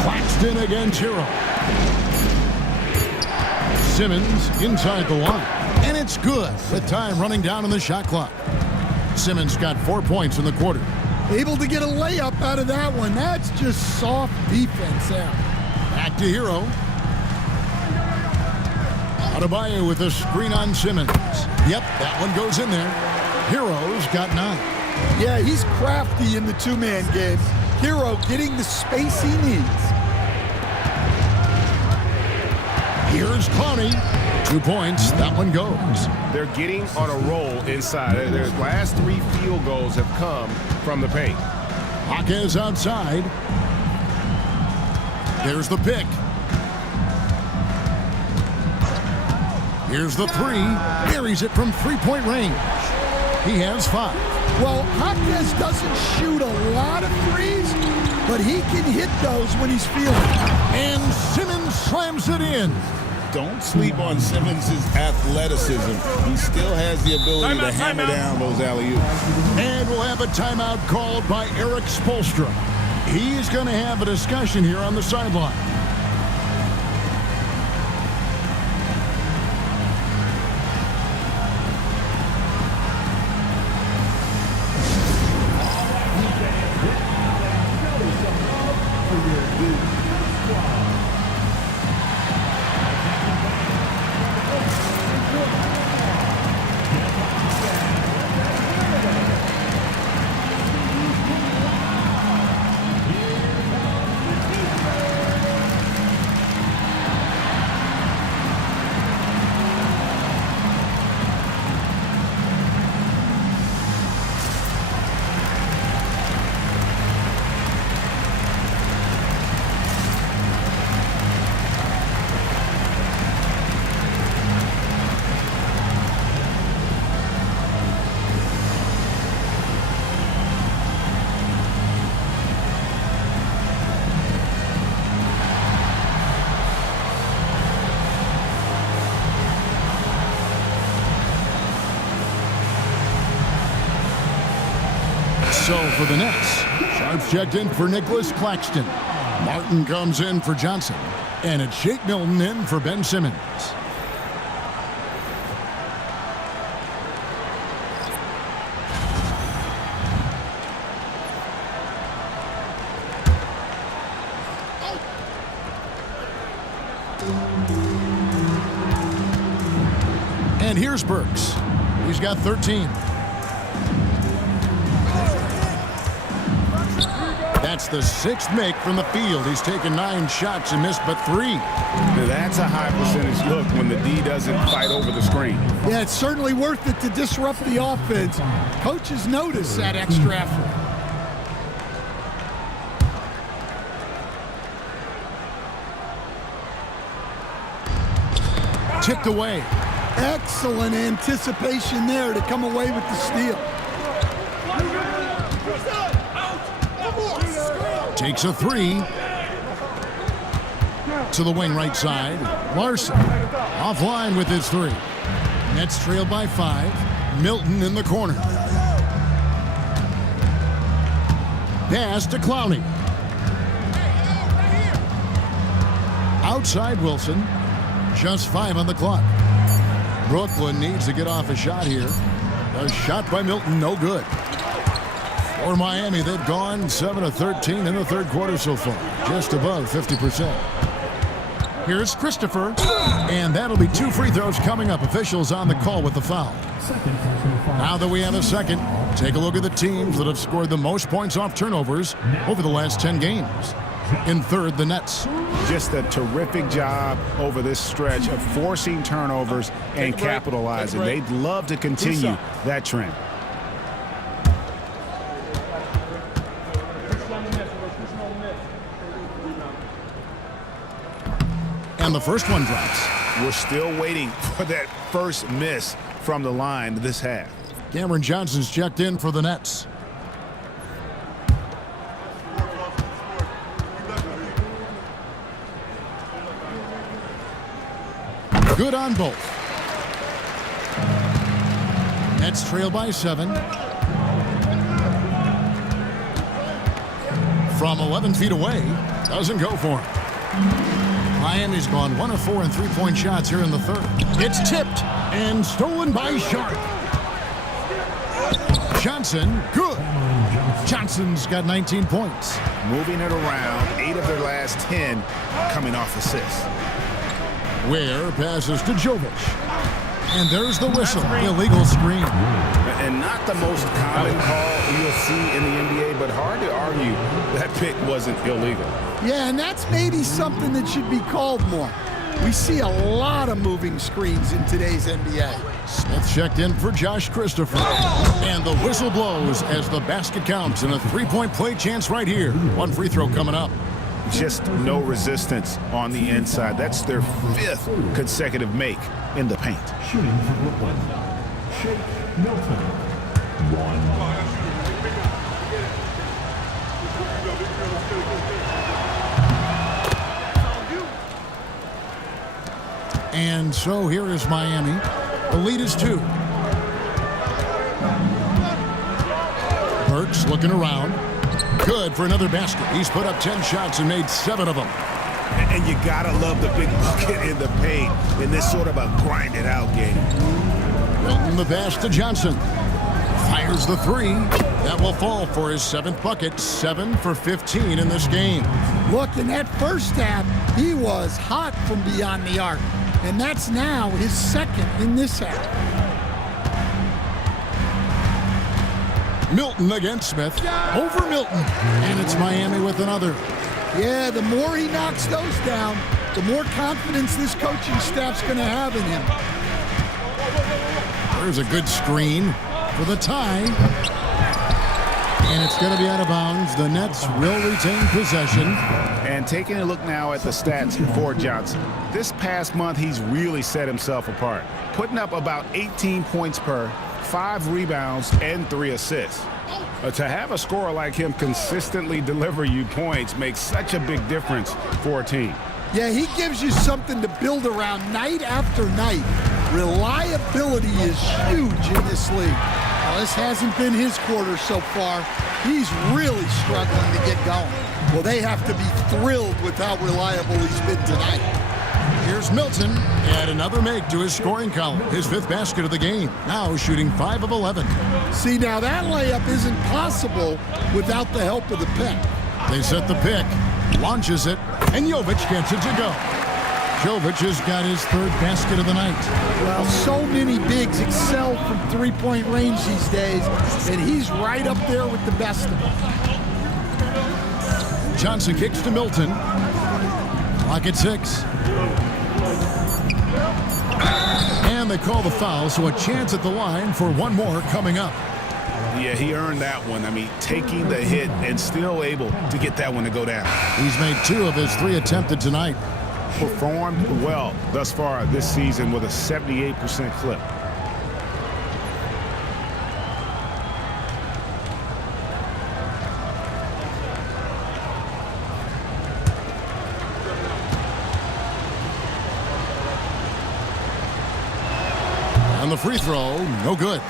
Claxton against Hero. Simmons inside the line. And it's good with time running down on the shot clock. Simmons got 4 points in the quarter. Able to get a layup out of that one. That's just soft defense there. Back to Hero. Adebayo with a screen on Simmons. Yep, that one goes in there. Hero's got 9. Yeah, he's crafty in the two-man game. Hero getting the space he needs. Here's Clowney. 2 points. That one goes. They're getting on a roll inside. Their last 3 field goals have come from the paint. Jaquez outside. There's the pick. Here's the 3. Buries it from 3-point range. He has 5. Well, Jaquez doesn't shoot a lot of threes, but he can hit those when he's feeling it. And Simmons slams it in. Don't sleep on Simmons' athleticism. He still has the ability to hammer down those alley-oops. And we'll have a timeout called by Eric Spoelstra. He's going to have a discussion here on the sideline. So for the Nets, Sharp's checked in for Nicholas Claxton. Martin comes in for Johnson. And it's Shake Milton in for Ben Simmons. And here's Burks. He's got 13. That's the 6th make from the field. He's taken 9 shots and missed but 3. Now that's a high percentage look when the D doesn't fight over the screen. Yeah, it's certainly worth it to disrupt the offense. Coaches notice that extra effort. Tipped away. Excellent anticipation there to come away with the steal. Takes a three. To the wing right side. Larson offline with his three. Nets trailed by 5. Milton in the corner. Pass to Clowney. Outside Wilson. Just 5 on the clock. Brooklyn needs to get off a shot here. A shot by Milton, no good. For Miami, they've gone 7 of 13 in the third quarter so far. Just above 50%. Here's Christopher, and that'll be 2 free throws coming up. Officials on the call with the foul. Now that we have a second, take a look at the teams that have scored the most points off turnovers over the last 10 games. In third, the Nets. Just a terrific job over this stretch of forcing turnovers and capitalizing. They'd love to continue that trend. And the first one drops. We're still waiting for that first miss from the line this half. Cameron Johnson's checked in for the Nets. Good on both. Nets trail by 7. From 11 feet away, doesn't go for him. Miami's gone 1 of 4 in three-point shots here in the third. It's tipped and stolen by Sharp. Johnson, good. Johnson's got 19 points. Moving it around, 8 of their last 10 coming off assists. Ware passes to Jovic. And there's the whistle. Illegal screen. And not the most common call you'll see in the NBA, but hard to argue that pick wasn't illegal. Yeah, and that's maybe something that should be called more. We see a lot of moving screens in today's NBA. Smith checked in for Josh Christopher. And the whistle blows as the basket counts and a three-point play chance right here. 1 free throw coming up. Just no resistance on the inside. That's their 5th consecutive make in the paint. Shooting for Brooklyn, Shake Milton. 1. And so here is Miami. The lead is 2. Burks looking around. Good for another basket. He's put up 10 shots and made 7 of them. And you gotta love the big bucket in the paint in this sort of a grinded out game. Milton the pass to Johnson. Fires the 3. That will fall for his 7th bucket. 7 for 15 in this game. Look, in that first half, he was hot from beyond the arc. And that's now his 2nd in this half. Milton against Smith. Over Milton. And it's Miami with another. Yeah, the more he knocks those down, the more confidence this coaching staff's going to have in him. There's a good screen for the tie. And it's going to be out of bounds. The Nets will retain possession. And taking a look now at the stats for Johnson. This past month, he's really set himself apart. Putting up about 18 points per, 5 rebounds, and 3 assists. To have a scorer like him consistently deliver you points makes such a big difference for a team. Yeah, he gives you something to build around night after night. Reliability is huge in this league. Now, this hasn't been his quarter so far. He's really struggling to get going. Well, they have to be thrilled with how reliable he's been tonight. Here's Milton. Add another make to his scoring column. His 5th basket of the game. Now shooting 5 of 11. See, now that layup isn't possible without the help of the pick. They set the pick. Launches it. And Jovic gets it to go. Jovic has got his 3rd basket of the night. Well, so many bigs excel from three-point range these days, and he's right up there with the best of them. Johnson kicks to Milton. Clock at 6. And they call the foul, so a chance at the line for one more coming up. Yeah, he earned that one. I mean, taking the hit and still able to get that one to go down. He's made 2 of his 3 attempted tonight. performed well thus far this season with a 78% clip. And the free throw, no good.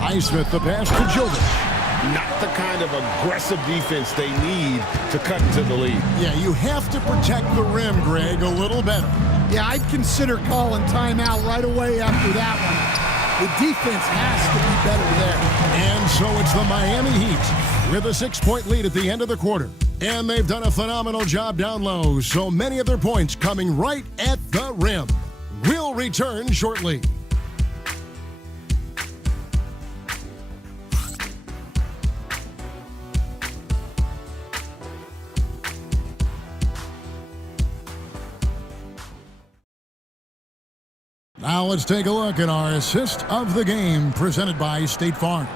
Highsmith the pass to Jovic. Not the kind of aggressive defense they need to cut into the lead. Yeah, you have to protect the rim, Greg, a little better. Yeah, I'd consider calling timeout right away after that one. The defense has to be better there. And so it's the Miami Heat with a 6-point lead at the end of the quarter. And they've done a phenomenal job down low, so many of their points coming right at the rim. We'll return shortly. Now let's take a look at our assist of the game presented by State Farm.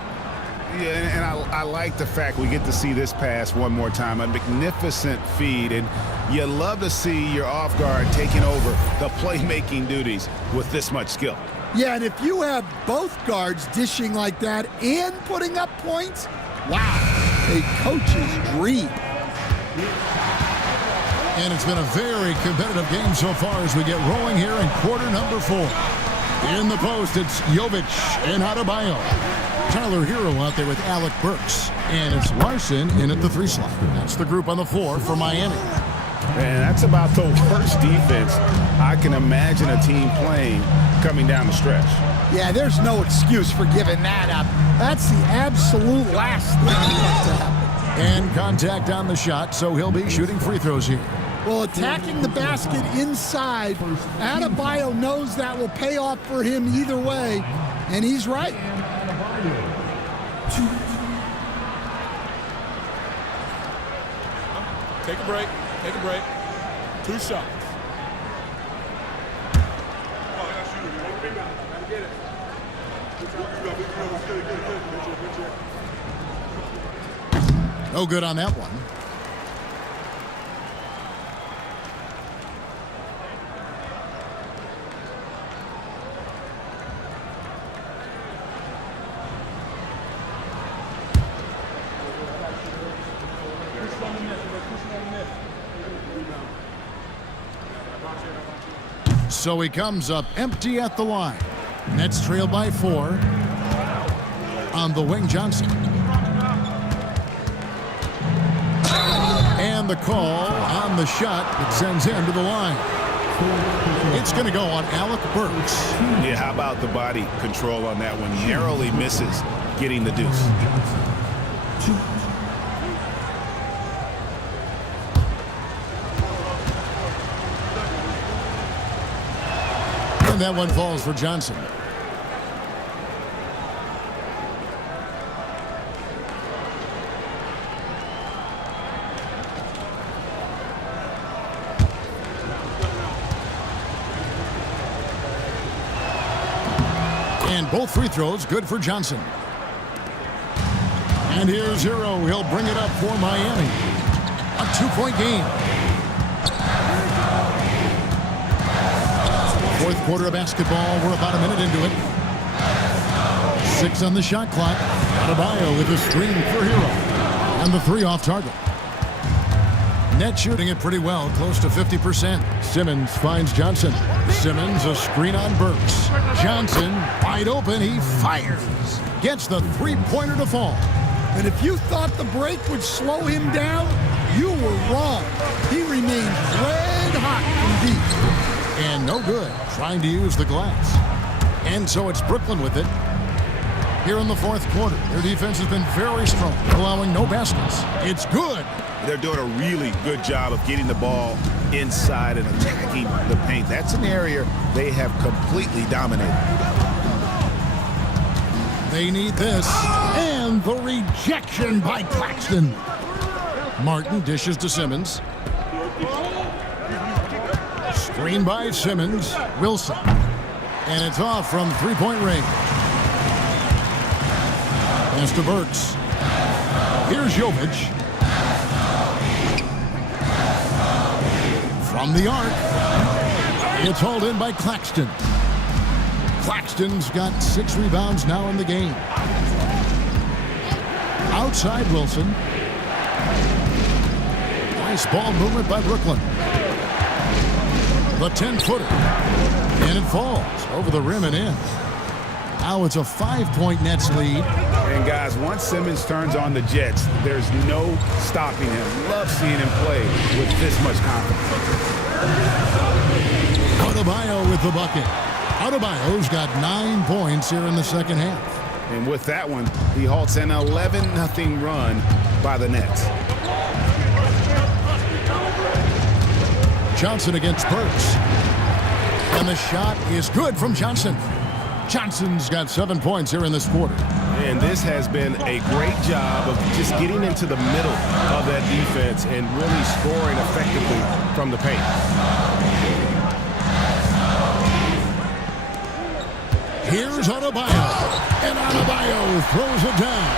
Yeah, and I like the fact we get to see this pass one more time. A magnificent feed, and you love to see your off guard taking over the playmaking duties with this much skill. Yeah, and if you have both guards dishing like that and putting up points, wow, a coach's dream. And it's been a very competitive game so far as we get rolling here in quarter number 4. In the post, it's Jovic and Adebayo. Tyler Hero out there with Alec Burks. And it's Larson in at the 3 slot. That's the group on the floor for Miami. And that's about the worst defense I can imagine a team playing coming down the stretch. Yeah, there's no excuse for giving that up. That's the absolute last thing you want to happen. And contact on the shot, so he'll be shooting free throws here. Well, attacking the basket inside, Adebayo knows that will pay off for him either way, and he's right. Take a break. Take a break. 2 shots. No good on that one. So he comes up empty at the line. Nets trailed by 4. On the wing, Johnson. And the call on the shot that sends him to the line. It's going to go on Alec Burks. Yeah, how about the body control on that one? Narrowly misses getting the deuce. And that one falls for Johnson. And both free throws good for Johnson. And here's Hero. He'll bring it up for Miami. A 2-point game. Fourth quarter of basketball. We're about a minute into it. 6 on the shot clock. Adebayo with a screen for Hero. And the 3 off target. Net shooting it pretty well, close to 50%. Simmons finds Johnson. Simmons a screen on Burks. Johnson wide open. He fires. Gets the 3-pointer to fall. And if you thought the break would slow him down, you were wrong. He remains red hot from deep. And no good, trying to use the glass. And so it's Brooklyn with it. Here in the fourth quarter, their defense has been very strong, allowing no baskets. It's good. They're doing a really good job of getting the ball inside and attacking the paint. That's an area they have completely dominated. They need this. And the rejection by Claxton. Martin dishes to Simmons. Screen by Simmons. Wilson. And it's off from 3-point range. Pass to Burks. Here's Jovic. From the arc, it's hauled in by Claxton. Claxton's got 6 rebounds now in the game. Outside Wilson. Nice ball movement by Brooklyn. The 10-footer. And it falls over the rim and in. Now it's a 5-point Nets lead. And guys, once Simmons turns on the Jets, there's no stopping him. Love seeing him play with this much confidence. Adebayo with the bucket. Adebayo's got 9 points here in the second half. And with that one, he halts an 11-0 run by the Nets. Johnson against Burks. And the shot is good from Johnson. Johnson's got 7 points here in this quarter. And this has been a great job of just getting into the middle of that defense and really scoring effectively from the paint. Here's Adebayo. And Adebayo throws it down.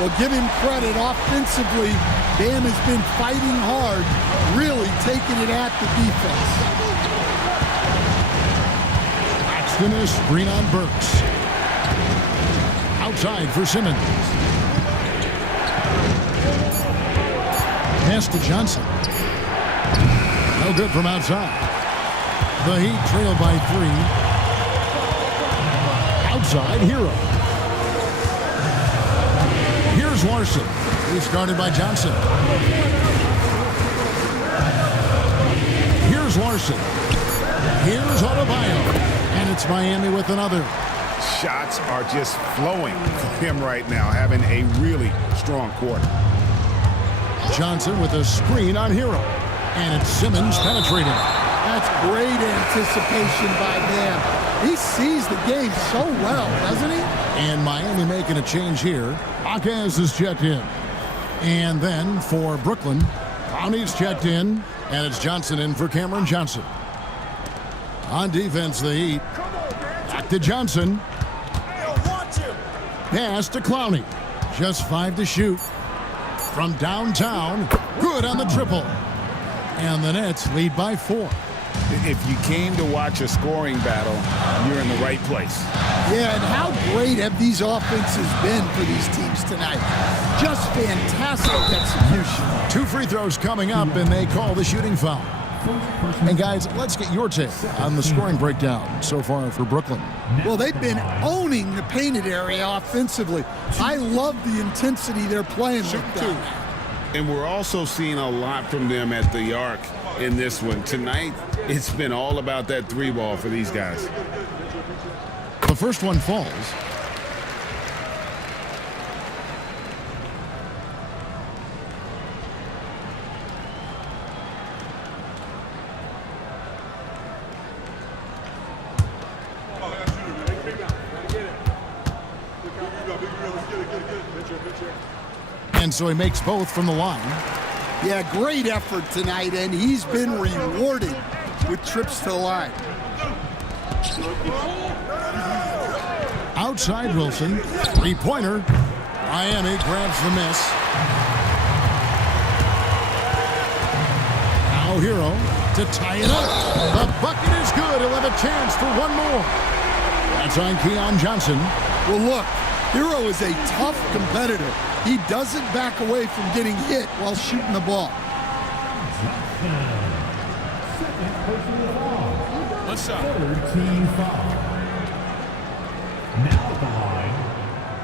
Well, give him credit. Offensively, Bam has been fighting hard, really taking it at the defense. Claxton is screen on Burks. Outside for Simmons. Pass to Johnson. No good from outside. The Heat trail by 3. Outside, Hero. Here's Larson. He's guarded by Johnson. Here's Larson. Here's Adebayo. And it's Miami with another. Shots are just flowing for him right now, having a really strong quarter. Johnson with a screen on Hero. And it's Simmons penetrating. That's great anticipation by Bam. He sees the game so well, doesn't he? And Miami making a change here. Akaz is checked in. And then for Brooklyn, Brownie's checked in. And it's Johnson in for Cameron Johnson. On defense, the Heat. Back to Johnson. Pass to Clowney. Just 5 to shoot. From downtown. Good on the triple. And the Nets lead by 4. If you came to watch a scoring battle, you're in the right place. Yeah, and how great have these offenses been for these teams tonight? Just fantastic execution. 2 free throws coming up, and they call the shooting foul. And guys, let's get your take on the scoring breakdown so far for Brooklyn. Well, they've been owning the painted area offensively. I love the intensity they're playing with down there. And we're also seeing a lot from them at the arc in this one. Tonight, it's been all about that 3-ball for these guys. The first one falls. And so he makes both from the line. Yeah, great effort tonight, and he's been rewarded with trips to the line. Outside Wilson, 3-pointer. Miami grabs the miss. Now Hero to tie it up. The bucket is good. He'll have a chance for one more. That's on Keon Johnson. Well, look, Hero is a tough competitor. He doesn't back away from getting hit while shooting the ball. What's up? Third team foul. Now at the line,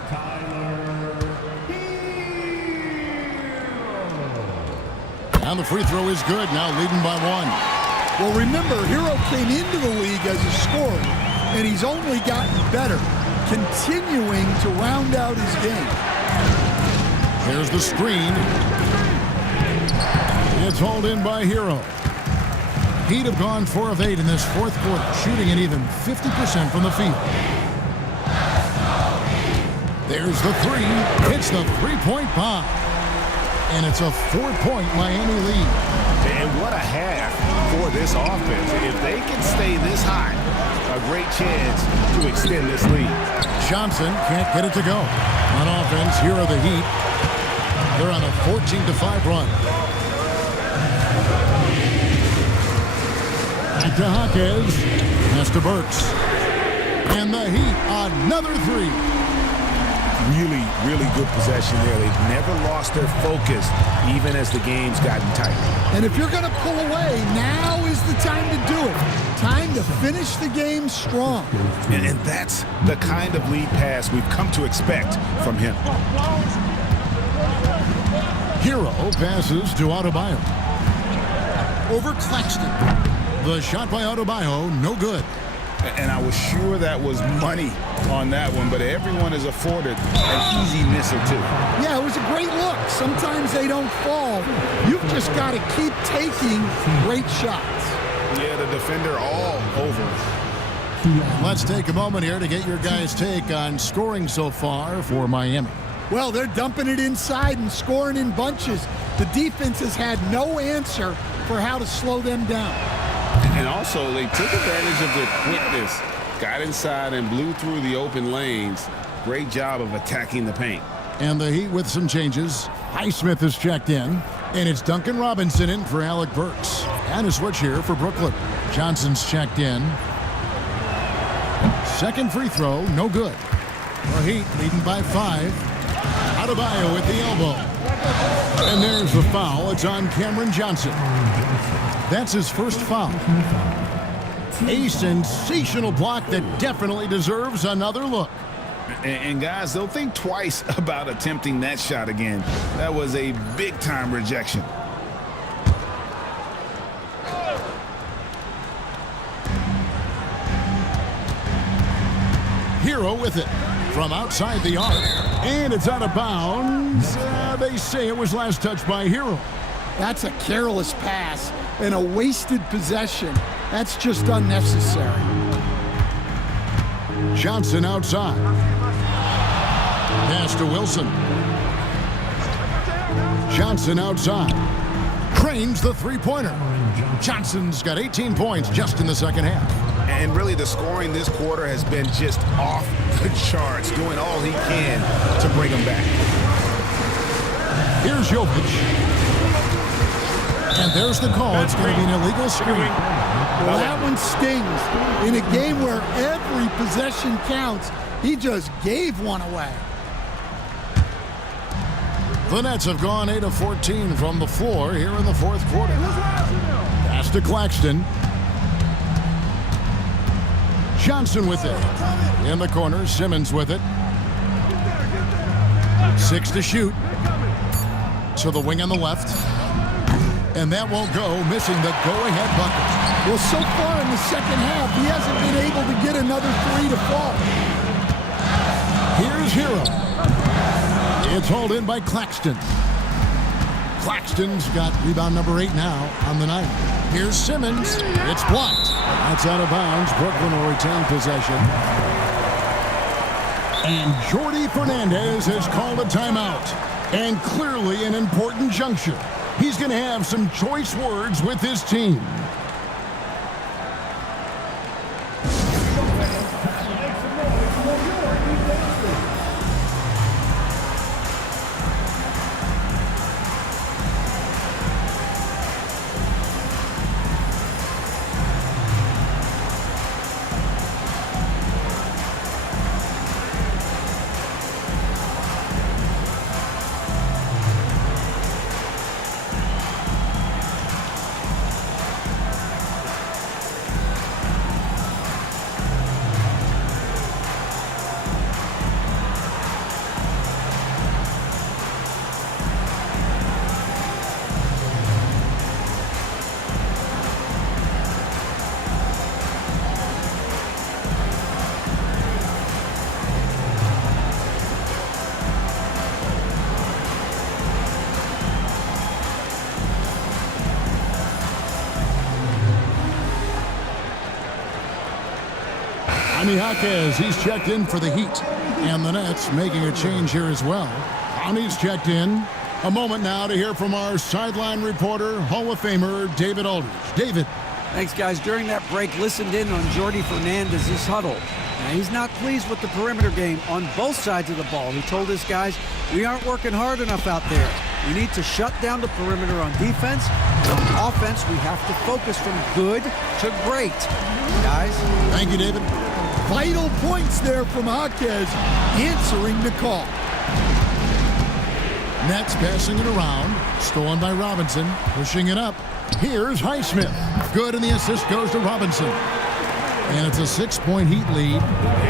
Tyler Hero. And the free throw is good. Now leading by 1. Well, remember, Hero came into the league as a scorer, and he's only gotten better, continuing to round out his game. Here's the screen. It's hauled in by Hero. Heat have gone 4 of 8 in this fourth quarter, shooting an even 50% from the field. There's the 3. It's the 3-point bomb. And it's a 4-point Miami lead. And what a half for this offense. If they can stay this high, a great chance to extend this lead. Johnson can't get it to go. On offense, here are the Heat. They're on a 14-5 run. Back to Jaquez. Pass to Burks. And the Heat, another three. Really, really good possession there. They've never lost their focus, even as the game's gotten tight. And if you're going to pull away, now is the time to do it. Time to finish the game strong. And that's the kind of lead pass we've come to expect from him. Hero passes to Adebayo. Over Claxton. The shot by Adebayo, no good. And I was sure that was money on that one, but everyone is afforded an easy miss or two. Yeah, it was a great look. Sometimes they don't fall. You've just got to keep taking great shots. Yeah, the defender all over. Let's take a moment here to get your guys' take on scoring so far for Miami. Well, they're dumping it inside and scoring in bunches. The defense has had no answer for how to slow them down. And also, they took advantage of their quickness, got inside and blew through the open lanes. Great job of attacking the paint. And the Heat with some changes. Highsmith is checked in, and it's Duncan Robinson in for Alec Burks. And a switch here for Brooklyn. Johnson's checked in. Second free throw, no good. The Heat leading by 5. Adebayo with the elbow. And there's the foul. It's on Cameron Johnson. That's his first foul. A sensational block that definitely deserves another look. And guys, they'll think twice about attempting that shot again. That was a big-time rejection. Hero with it from outside the arc. And it's out of bounds. They say it was last touched by Hero. That's a careless pass and a wasted possession. That's just unnecessary. Johnson outside. Pass to Wilson. Johnson outside. Cranes the three-pointer. Johnson's got 18 points just in the second half. And really, the scoring this quarter has been just off the charts, doing all he can to bring them back. Here's Jokic. And there's the call. It's going to be an illegal screen. Well, that one stings. In a game where every possession counts, he just gave one away. The Nets have gone 8 of 14 from the floor here in the fourth quarter. Pass to Claxton. Johnson with it. In the corner, Simmons with it. 6 to shoot. To the wing on the left. And that won't go, missing the go-ahead bucket. Well, so far in the second half, he hasn't been able to get another three to fall. Here's Hero. It's hauled in by Claxton. Claxton's got rebound number 8 now on the night. Here's Simmons. It's blocked. That's out of bounds. Brooklyn will retain possession. And Jordi Fernandez has called a timeout. And clearly an important juncture. He's going to have some choice words with his team. Jaquez, he's checked in for the Heat. And the Nets making a change here as well. Connie's checked in. A moment now to hear from our sideline reporter, Hall of Famer David Aldridge. David. Thanks, guys. During that break, listened in on Jordi Fernandez's huddle. Now, he's not pleased with the perimeter game on both sides of the ball. He told his guys, we aren't working hard enough out there. We need to shut down the perimeter on defense. And on offense, we have to focus from good to great. Guys? Thank you, David. Vital points there from Jaquez, answering the call. Nets passing it around. Stolen by Robinson. Pushing it up. Here's Highsmith. Good, and the assist goes to Robinson. And it's a 6-point Heat lead.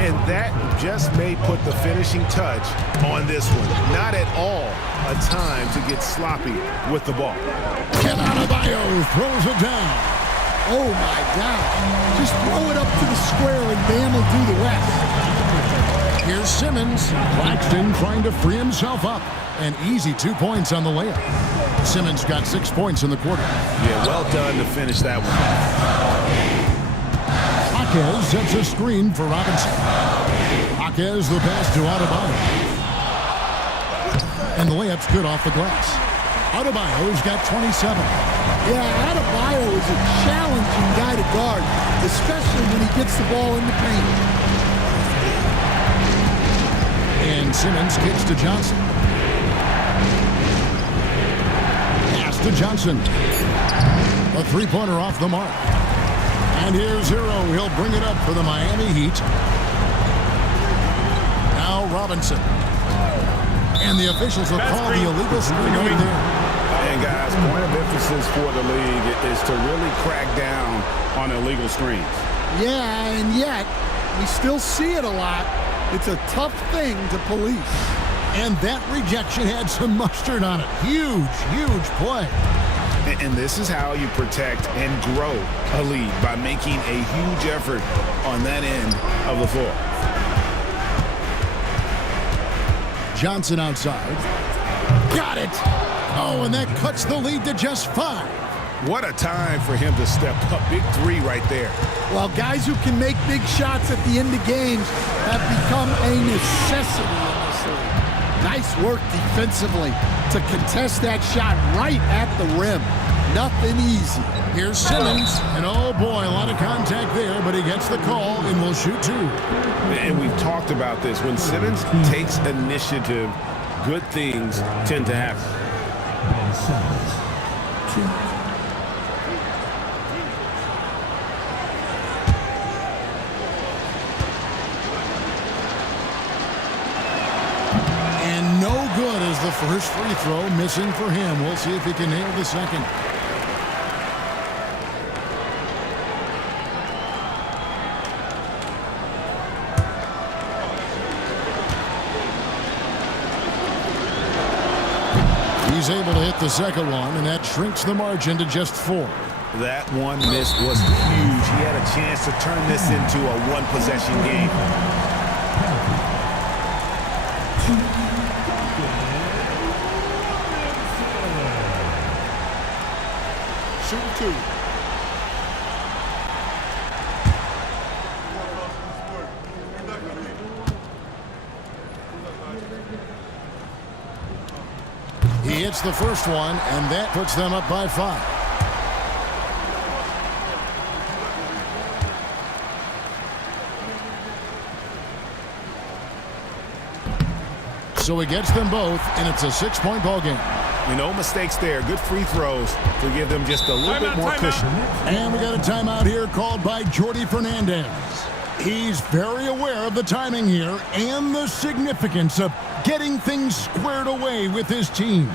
And that just may put the finishing touch on this one. Not at all a time to get sloppy with the ball. And Adebayo throws it down. Oh, my God. Just throw it up to the square, and Bam will do the rest. Here's Simmons. Claxton trying to free himself up. An easy 2 points on the layup. Simmons got 6 points in the quarter. Yeah, well done to finish that one. Jaquez sets a screen for Robinson. Jaquez the pass to Adebayo. And the layup's good off the glass. Adebayo's got 27. Yeah, Adebayo is a challenging guy to guard, especially when he gets the ball in the paint. And Simmons kicks to Johnson. Pass to Johnson. A three-pointer off the mark. And here's Hero. He'll bring it up for the Miami Heat. Now Robinson. And the officials will call the illegal screen right there. And guys, point of emphasis for the league is to really crack down on illegal screens. Yeah, and yet we still see it a lot. It's a tough thing to police. And that rejection had some mustard on it. Huge, huge play. And this is how you protect and grow a lead, by making a huge effort on that end of the floor. Johnson outside. Got it. Oh, and that cuts the lead to just 5. What a time for him to step up. Big three right there. Well, guys who can make big shots at the end of games have become a necessity in this league. Nice work defensively to contest that shot right at the rim. Nothing easy. Here's Simmons. And oh boy, a lot of contact there, but he gets the call and will shoot 2. And we've talked about this. When Simmons takes initiative, good things tend to happen. And no good as the first free throw, missing for him. We'll see if he can nail the second. He's able to hit the second one, and that shrinks the margin to just 4. That one miss was huge. He had a chance to turn this into a one-possession game. Shooting 2. He hits the first one, and that puts them up by 5. So he gets them both, and it's a 6-point ball game. No mistakes there. Good free throws to give them just a little bit more cushion. And we got a timeout here called by Jordi Fernandez. He's very aware of the timing here and the significance of getting things squared away with his team.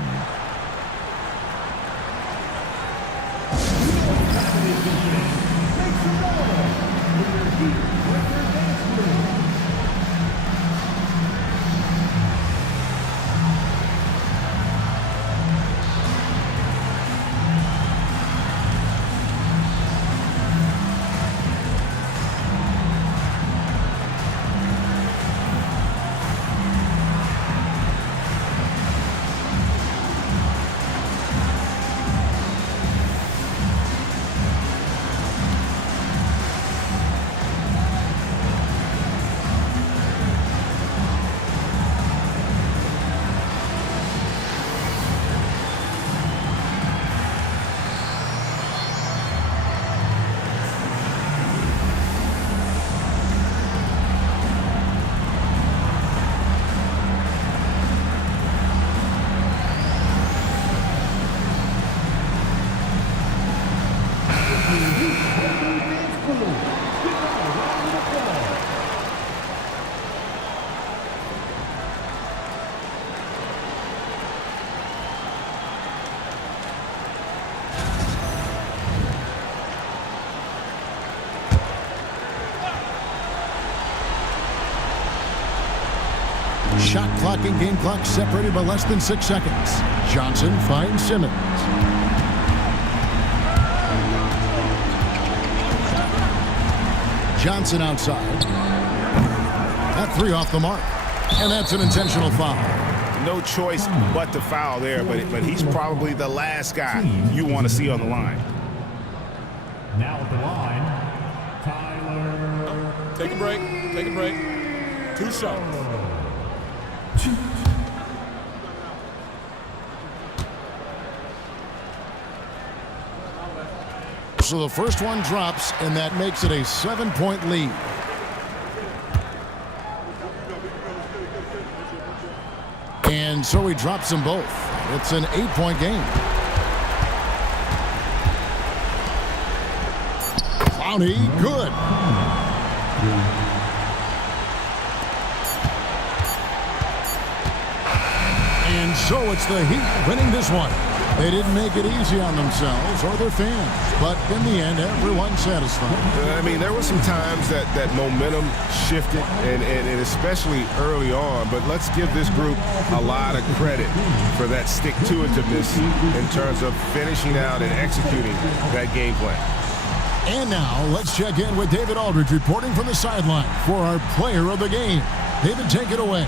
Shot clock and game clock separated by less than 6 seconds. Johnson finds Simmons. Johnson outside. That three off the mark. And that's an intentional foul. No choice but to foul there, but he's probably the last guy you want to see on the line. Now at the line, Tyler. Take a break. Take a break. 2 shots. So the first one drops, and that makes it a 7-point lead. And so he drops them both. It's an 8-point game. Clowney, good. And so it's the Heat winning this one. They didn't make it easy on themselves or their fans, but in the end, everyone's satisfied. I mean, there were some times that momentum shifted, and especially early on, but let's give this group a lot of credit for that stick-to-itiveness in terms of finishing out and executing that game plan. And now, let's check in with David Aldridge reporting from the sideline for our player of the game. David, take it away.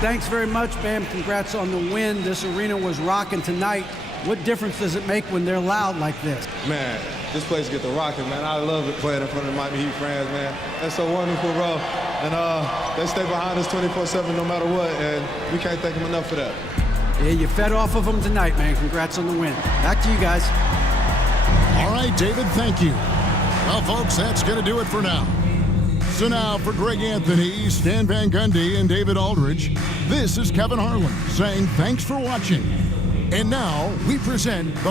Thanks very much, Bam. Congrats on the win. This arena was rocking tonight. What difference does it make when they're loud like this? Man, this place get the rocking, man. I love it playing in front of the Miami Heat fans, man. That's so wonderful, bro. And they stay behind us 24/7 no matter what, and we can't thank them enough for that. Yeah, you fed off of them tonight, man. Congrats on the win. Back to you guys. All right, David, thank you. Well, folks, that's going to do it for now. So now for Greg Anthony, Stan Van Gundy, and David Aldridge, this is Kevin Harlan saying thanks for watching. And now we present the